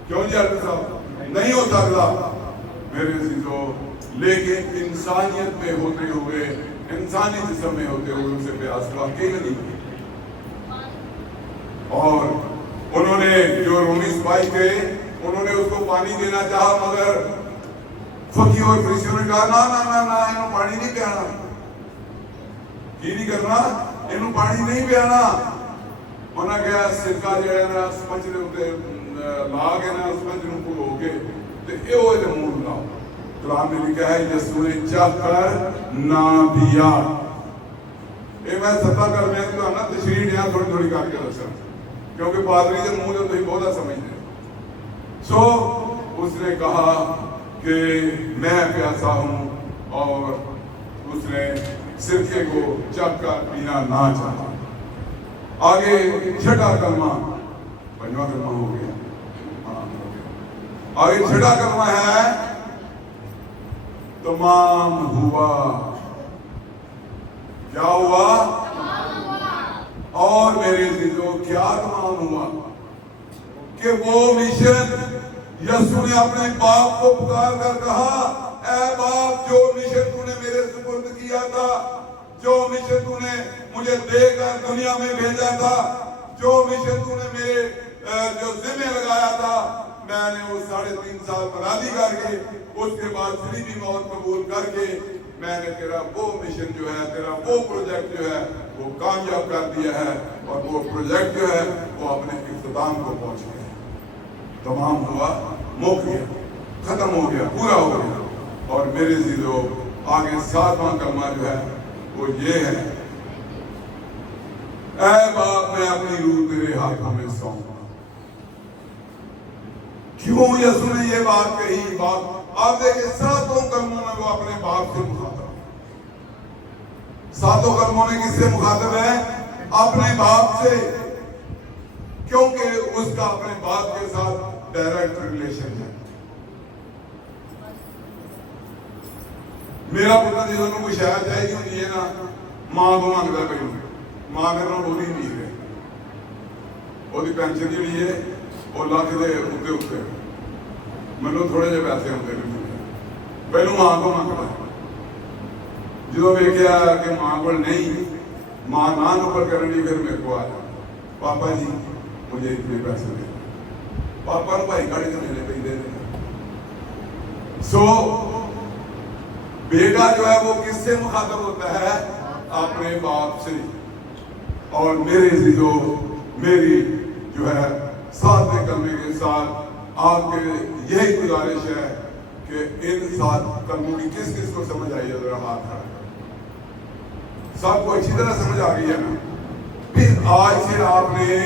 کیوں جی ڈاکٹر صاحب نہیں ہو سکتا میرے عزیزو لیکن انسانیت میں ہوتے ہوئے انسانی جسم میں ہوتے ہوئے اسے پیاس واقعی نہیں ہوئی اور انہوں نے جو رومی سپاہی تھے انہوں نے اس کو پانی دینا چاہا مگر فقیہ اور فریسیوں نے کہا نا نا نا نا انہوں پانی نہیں پیانا کی نہیں کرنا انہوں پانی نہیں پیانا انہوں نے کہا سرکہ جو ہے نا سمجھ لے ہوتے لاغ ہے نا سمجھ لوں کو ہو گئے تو اے ہوئے تھے مور لاؤ قرآن میں لکھا ہے یسوع نے چاہ کر نہ دیا اے میں ستا کر میں تو نا تشریح دیا تھوڑی تھوڑی کر کے رسل کیونکہ پادری سے منہ جو تو ہی بہت سمجھتے سو اس نے کہا کہ میں پیاسا ہوں اور اس نے سرکے کو چکھ کر پینا نہ چاہا آگے چھٹا کلمہ پنجواں کلمہ ہو گیا آگے چھٹا کلمہ ہے تمام ہوا کیا ہوا اور میرے عزیزو کیا تمام ہوا کہ وہ مشن یسوع نے اپنے باپ کو پکار کر کہا اے باپ جو مشن تو نے میرے سپرد کیا تھا جو مشن تو نے مجھے دے کر دنیا میں بھیجا تھا جو مشن تو نے میرے جو ذمہ لگایا تھا میں نے وہ 3.5 سال برادری کر کے اس کے بعد صلیبی موت قبول کر کے میں نے تیرا وہ مشن جو ہے تیرا وہ پروجیکٹ جو ہے وہ کامیاب کر دیا ہے اور وہ پروجیکٹ جو ہے وہ اپنے اختتام کو پہنچ گیا تمام ہوا مک گیا ختم ہو گیا پورا ہو گیا اور میرے عزیزو آگے 7واں کلمہ جو ہے وہ یہ ہے اے باپ میں اپنی روح تیرے ہاتھوں میں سونپتا کیوں یسوع نے یہ بات کہی باپ آپ دیکھیں 7 کلموں میں وہ اپنے باپ سے مخاطب 7 کلموں میں کس سے مخاطب ہے اپنے باپ سے کیونکہ اس کا اپنے باپ کے ساتھ ڈائریکٹ ریلیشن ہے میرا پتر جس کو کوئی شاید چاہیے ہوتی ہے نا ماں کو مانگتا پہ ماں میرا وہی نہیں ہے وہ پینشن جی ہے وہ لاکھ دے اتنے مینوں تھوڑے جے پیسے ہوتے پہلو ماں کو مانگتا جدو ویکھیا کہ ماں کو نہیں ماں نہ نوکر کرنی پھر میرے کو آیا پاپا جی مجھے اتنے پیسے دے پاپا نے بھائی گاڑی کرنے لے دے سو بیٹا جو ہے وہ کس سے مخاطب ہوتا ہے اپنے باپ سے اور میرے عزیزو میری جو ہے 7 کلمے کے ساتھ آپ کے یہی گزارش ہے کہ ان 7 کلموں کی کس کس کو سمجھ آئی ہے ذرا ہاتھ کھڑا سب کو اچھی طرح سمجھ آ گئی ہے نا پھر آج سے آپ نے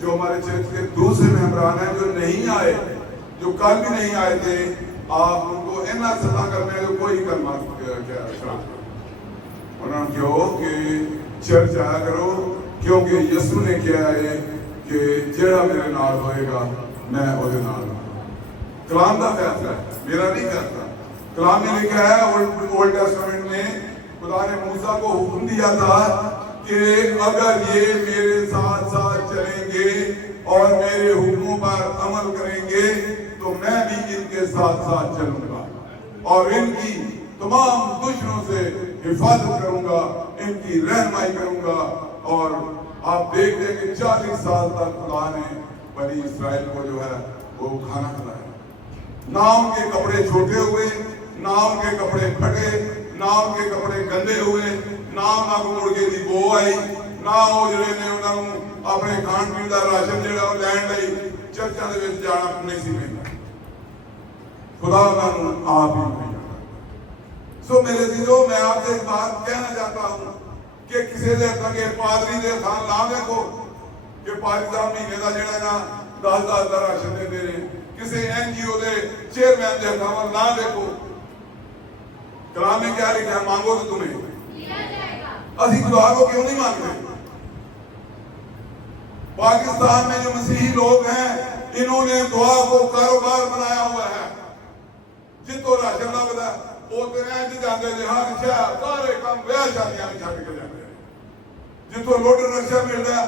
جو ہمارے چرچ کے دوسرے ممبران ہیں جو نہیں آئے جو کل بھی نہیں آئے تھے آپ ان کو اتنا سزا کرنے کو کوئی کلمہ انہوں نے کہو کہ چرچ آیا کرو کیونکہ یسوع نے کیا ہے کہ جڑا میرے نال ہوئے گا میں وہ نال کلام کا فیصلہ ہے میرا نہیں فیصلہ कलाम में लिखा है ओल्ड टेस्टामेंट में खुदा ने मूसा को हुक्म दिया था कि अगर ये मेरे साथ साथ चलेंगे और मेरे हुक्मों पर अमल करेंगे तो मैं भी इनके साथ साथ चलूंगा और इनकी तमाम दुश्मनों से हिफाजत करूंगा, इनकी रहनुमाई करूंगा। और आप देखते हैं कि 40 साल तक खुदा ने बनी इस्राएल को जो है वो खाना खिलाया। ना उनके कपड़े छोटे हुए, ना उनके कपड़े फटे, ना उनके कपड़े गंदे हुए, ना उन्होंने मुर्गे की बो आई, ना वो जिहड़े ने उन्होंने अपने खाण पीण का राशन जिहड़ा लैण लई चर्चां दे विच जाना नहीं सी पैंदा। खुदा उन्होंने आप ही नहीं। सो मेरे दिलों मैं आपसे एक बात कहना चाहता हूँ कि किसी दे अगे पादरी दे थान ना देखो कि पादरी साहब महीने का जिहड़ा ना 10-10 का राशन देते हैं, किसी NGO के चेयरमैन के थान ना देखो। कलाम में क्या लिखा है? मांगो तो तुम्हें दिया जाएगा। असी खुदा को क्यों नहीं मांगते? पाकिस्तान में जो मसीही लोग हैं इन्होंने दुआ को कारोबार बनाया हुआ है। जितो राशन लगता वो तो इंज जाते थे, हर शहर सारे काम ब्याह शादियां में छड्ड के जाते हैं। जितो लुट नशा मिलता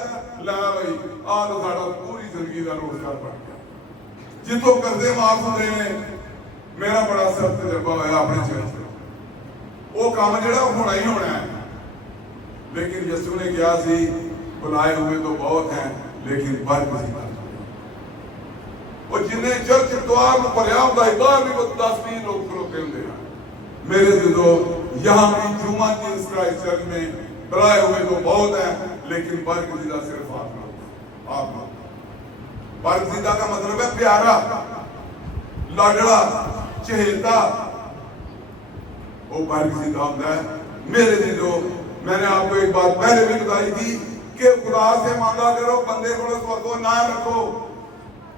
ला भाई आ तो साडा पूरी जिंदगी का रोजगार बन गया। जितो कर्जे माफ होते हैं, मेरा बड़ा सख्त तजर्बा होया अपने चर्च में, वो काम जिहड़ा होना ही होना है। लेकिन यीशु ने कहा सी बुलाए हुए तो बहुत हैं लेकिन बर्फ नहीं बन। वो जिन्हें चर्च द्वार में भरिया होता है बाहर भी 10-20 लोग खलोते होंगे हैं। मेरे दिलों यहाँ भी जुमा जीसस क्राइस्ट चर्च में बुलाए हुए तो बहुत हैं लेकिन बरगज़ीदा सिर्फ आप लोग। आप लोग बरगज़ीदा का मतलब है प्यारा, लाडला, चहेता, वो बरगज़ीदा होता है। मेरे दिलों मैंने आपको एक बात पहले भी बताई थी कि खुदा से मांगा करो, बंदे को स्वर्गो ना रखो।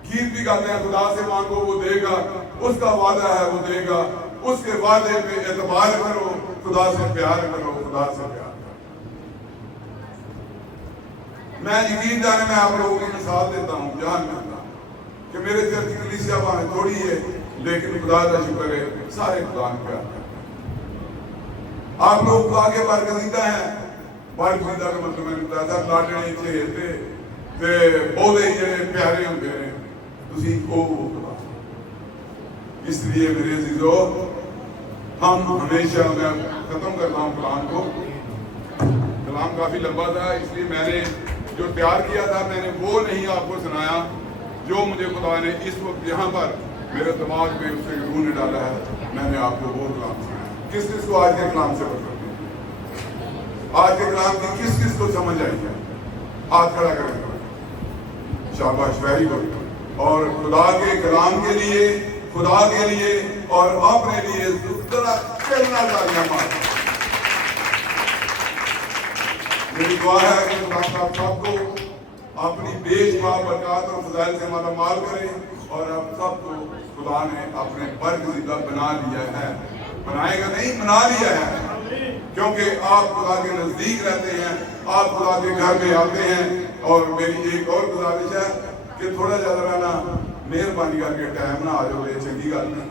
गीत भी गाते हैं खुदा से मांगो वो देगा, उसका वादा है वो देगा, उसके वादे पे एतबार करो, खुदा से प्यार करो, खुदा से प्यार करो। मैं यकीन जाने में आप लोगों की मिसाल देता हूँ जान करता कि मेरे चर्च की कलीसिया भावे थोड़ी है लेकिन खुदा का शुक्र है सारे खुदा ने प्यार करते। आप लोग खुदा के बरगज़ीदा हैं। बरगज़ीदा का मतलब मैंने बताया था लाडले चहेते ते बहुते जिहड़े प्यारे होंदे ने तुसीं ओह। इसलिए मेरे अज़ीज़ों हम हमेशा, मैं खत्म करता हूँ कलाम को, कलाम काफी लंबा था इसलिए मैंने जो तैयार किया था मैंने वो नहीं आपको सुनाया जो मुझे खुदा ने इस वक्त यहाँ पर मेरे दिमाग में उससे रूह ने डाला है। मैंने आपको वो कलाम सुनाया। किस किस को आज के कलाम से पसंद है? आज के कलाम की किस किस को समझ आई है? हाथ खड़ा करें। शाबाश, वेरी गुड। और खुदा के कलाम के लिए, खुदा के लिए और अपने लिए जरा चलना चाहिए। मेरी दुआ है कि खुदा आप सबको अपनी बेशुमार बरकत और फज़ाइल से माला माल करे और आप सबको खुदा ने अपने बरगज़ीदा बना लिया है। बनाएगा नहीं, बना लिया है, क्योंकि आप खुदा के नजदीक रहते हैं, आप खुदा के घर में आते हैं। और मेरी एक और गुजारिश है कि थोड़ा ज्यादा ना मेहरबानी करके टाइम ना आ जाओ, ये चंगी गल नहीं,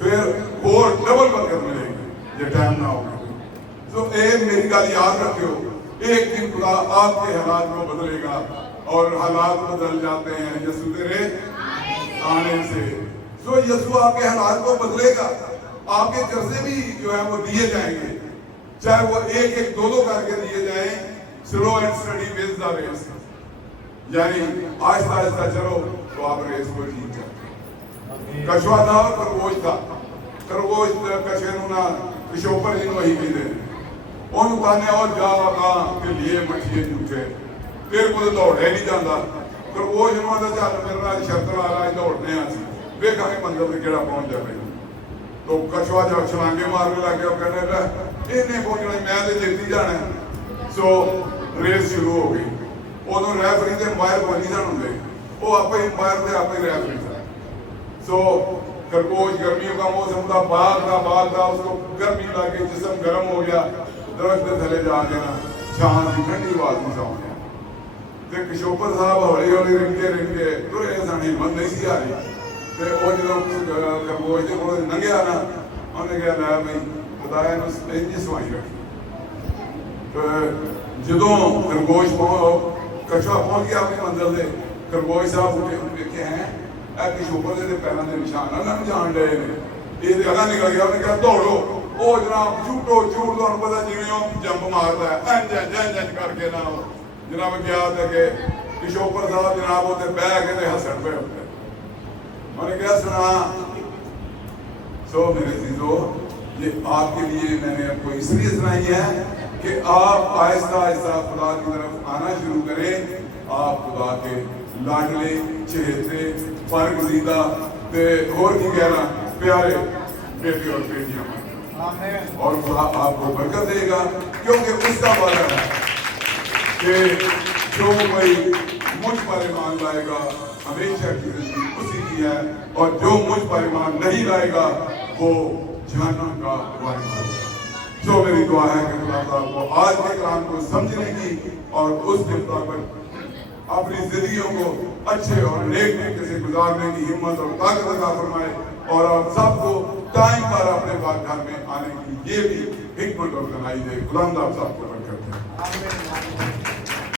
फिर और डबल बरकत मिलेगी ये टाइम ना होगा। तो मेरी गल याद रखियो, एक दिन खुदा आपके हालात को बदलेगा और हालात बदल जाते हैं यीशु तेरे आने से। तो यीशु आपके हालात को बदलेगा, आपके कर्जे भी जो है वो दिए जाएंगे, चाहे वो एक एक दो करके दिए जाएं। Slow and study with the race, यानी आहिस्ता आहिस्ता चलो तो आप रेस को जीत जाते। कछुआ था और खरगोश था, खरगोश कछुए नूं ना पिछोपर जिन्हों ही कहते ਉਹਨੂੰ ਕਹਿੰਦੇ ਉਹ ਜਾਗਾ ਤੇ लिए ਮੱਠੀਏ ਝੂਠੇ ਤੇਰੇ ਕੋਲ ਦੌੜਿਆ ਨਹੀਂ ਜਾਂਦਾ। ਖਰਗੋਸ਼ ਨੂੰ ਆਂਦਾ ਚੱਲ ਮੇਰੇ ਨਾਲ ਸ਼ਰਤ ਲਾ ਲਾ ਦੌੜਨੇ ਆ ਅਸੀਂ, ਵੇਖਾਂਗੇ ਮੰਜ਼ਿਲ ਤੇ ਕਿਹੜਾ ਪਹੁੰਚ ਜਾਵੇ। तो कछुआ जब छलांगे मारने लग गया, कहने लगा इन्हें पहुंचना मैं तो जीती जाना। सो रेस शुरू हो गई। उदों रैफरी के अंपायर बनी सन होंगे, वो आप अंपायर थे आप रैफरी सन। सो खरगोश गर्मियों का मौसम था, भागता उसको गर्मी लग गई, जिसम गर्म हो गया, दरख्त के थले जाके ना छां की ठंडी आवाज में सौ गया। किशोपर साहब हौली हौली रिंगे तुरे सन, हिम्मत नहीं सी आ रही। ਤੇ ਉਹ ਜਦੋਂ ਖਰਗੋਸ਼ ਦੇ ਕੋਲ ਲੰਘਿਆ ਨਾ, ਉਹਨੇ ਕਿਹਾ ਲੈ ਬਈ ਖੁਦਾਇਆ ਨੂੰ ਇੰਨੀ ਸਵਾਈ ਰੱਖੀ। ਜਦੋਂ ਖਰਗੋਸ਼ ਕਛੂਆ ਪਹੁੰਚ ਗਿਆ ਆਪਣੀ ਮੰਜ਼ਿਲ ਤੇ, ਖਰਗੋਸ਼ ਸਾਹਿਬ ਉੱਠੇ ਵੇਖੇ ਹੈ ਇਹ ਕਿਸ਼ੋਰ ਦੇ ਪੈਰਾਂ ਦੇ ਨਿਸ਼ਾਨ ਉਹਨਾਂ ਨੂੰ ਜਾਣ ਡਏ ਨੇ, ਇਹ ਤੇ ਅਗਾਂਹ ਨਿਕਲ ਗਿਆ। ਉਹਨੇ ਕਿਹਾ ਦੌੜੋ। ਉਹ ਜਨਾਬ ਝੂਟੋ ਝੂਟ, ਤੁਹਾਨੂੰ ਪਤਾ ਜਿਵੇਂ ਉਹ ਜੰਪ ਮਾਰਦਾ ਹੈ ਇੰਝ ਇੰਝ ਇੰਝ ਕਰਕੇ ਨਾ ਜਨਾਬ ਗਿਆ ਤੇ ਅੱਗੇ ਕਿਸ਼ੋਰ ਸਾਹਿਬ ਜਨਾਬ ਉੱਤੇ ਬਹਿ ਕੇ ਤੇ ਹੱਸਣ ਪਏ ਉੱਤੇ। ਉਹਨੇ ਕਿਹਾ सुना सो मेरे अजीजों, ये आपके लिए मैंने आपको इसलिए सुनाई है कि आप आहिस्ता आहिस्ता खुदा की तरफ आना शुरू करें। आप खुदा के लाडले चहेते बरगज़ीदा ते और की कहना प्यारे बेटे और बेटियां, और खुदा आपको बरकत देगा, क्योंकि उसका वादा है कि जो कोई मुझ पर ईमान लाएगा हमेशा की जिंदगी उसी की है, और जो मुझ पर ईमान नहीं लाएगा वो जहन्नम का वारिस होगा। जो मेरी दुआ है कि खुदा को आज के कलाम को समझने की और उसके मुताबिक अपनी जिंदगियों को अच्छे और नेक तरीके से गुजारने की हिम्मत और ताकत अता फरमाए, और आप सबको टाइम पर अपने बाग घर में आने की ये भी हिकमत और कनाई दे। खुदा आप सबको बरकत दे।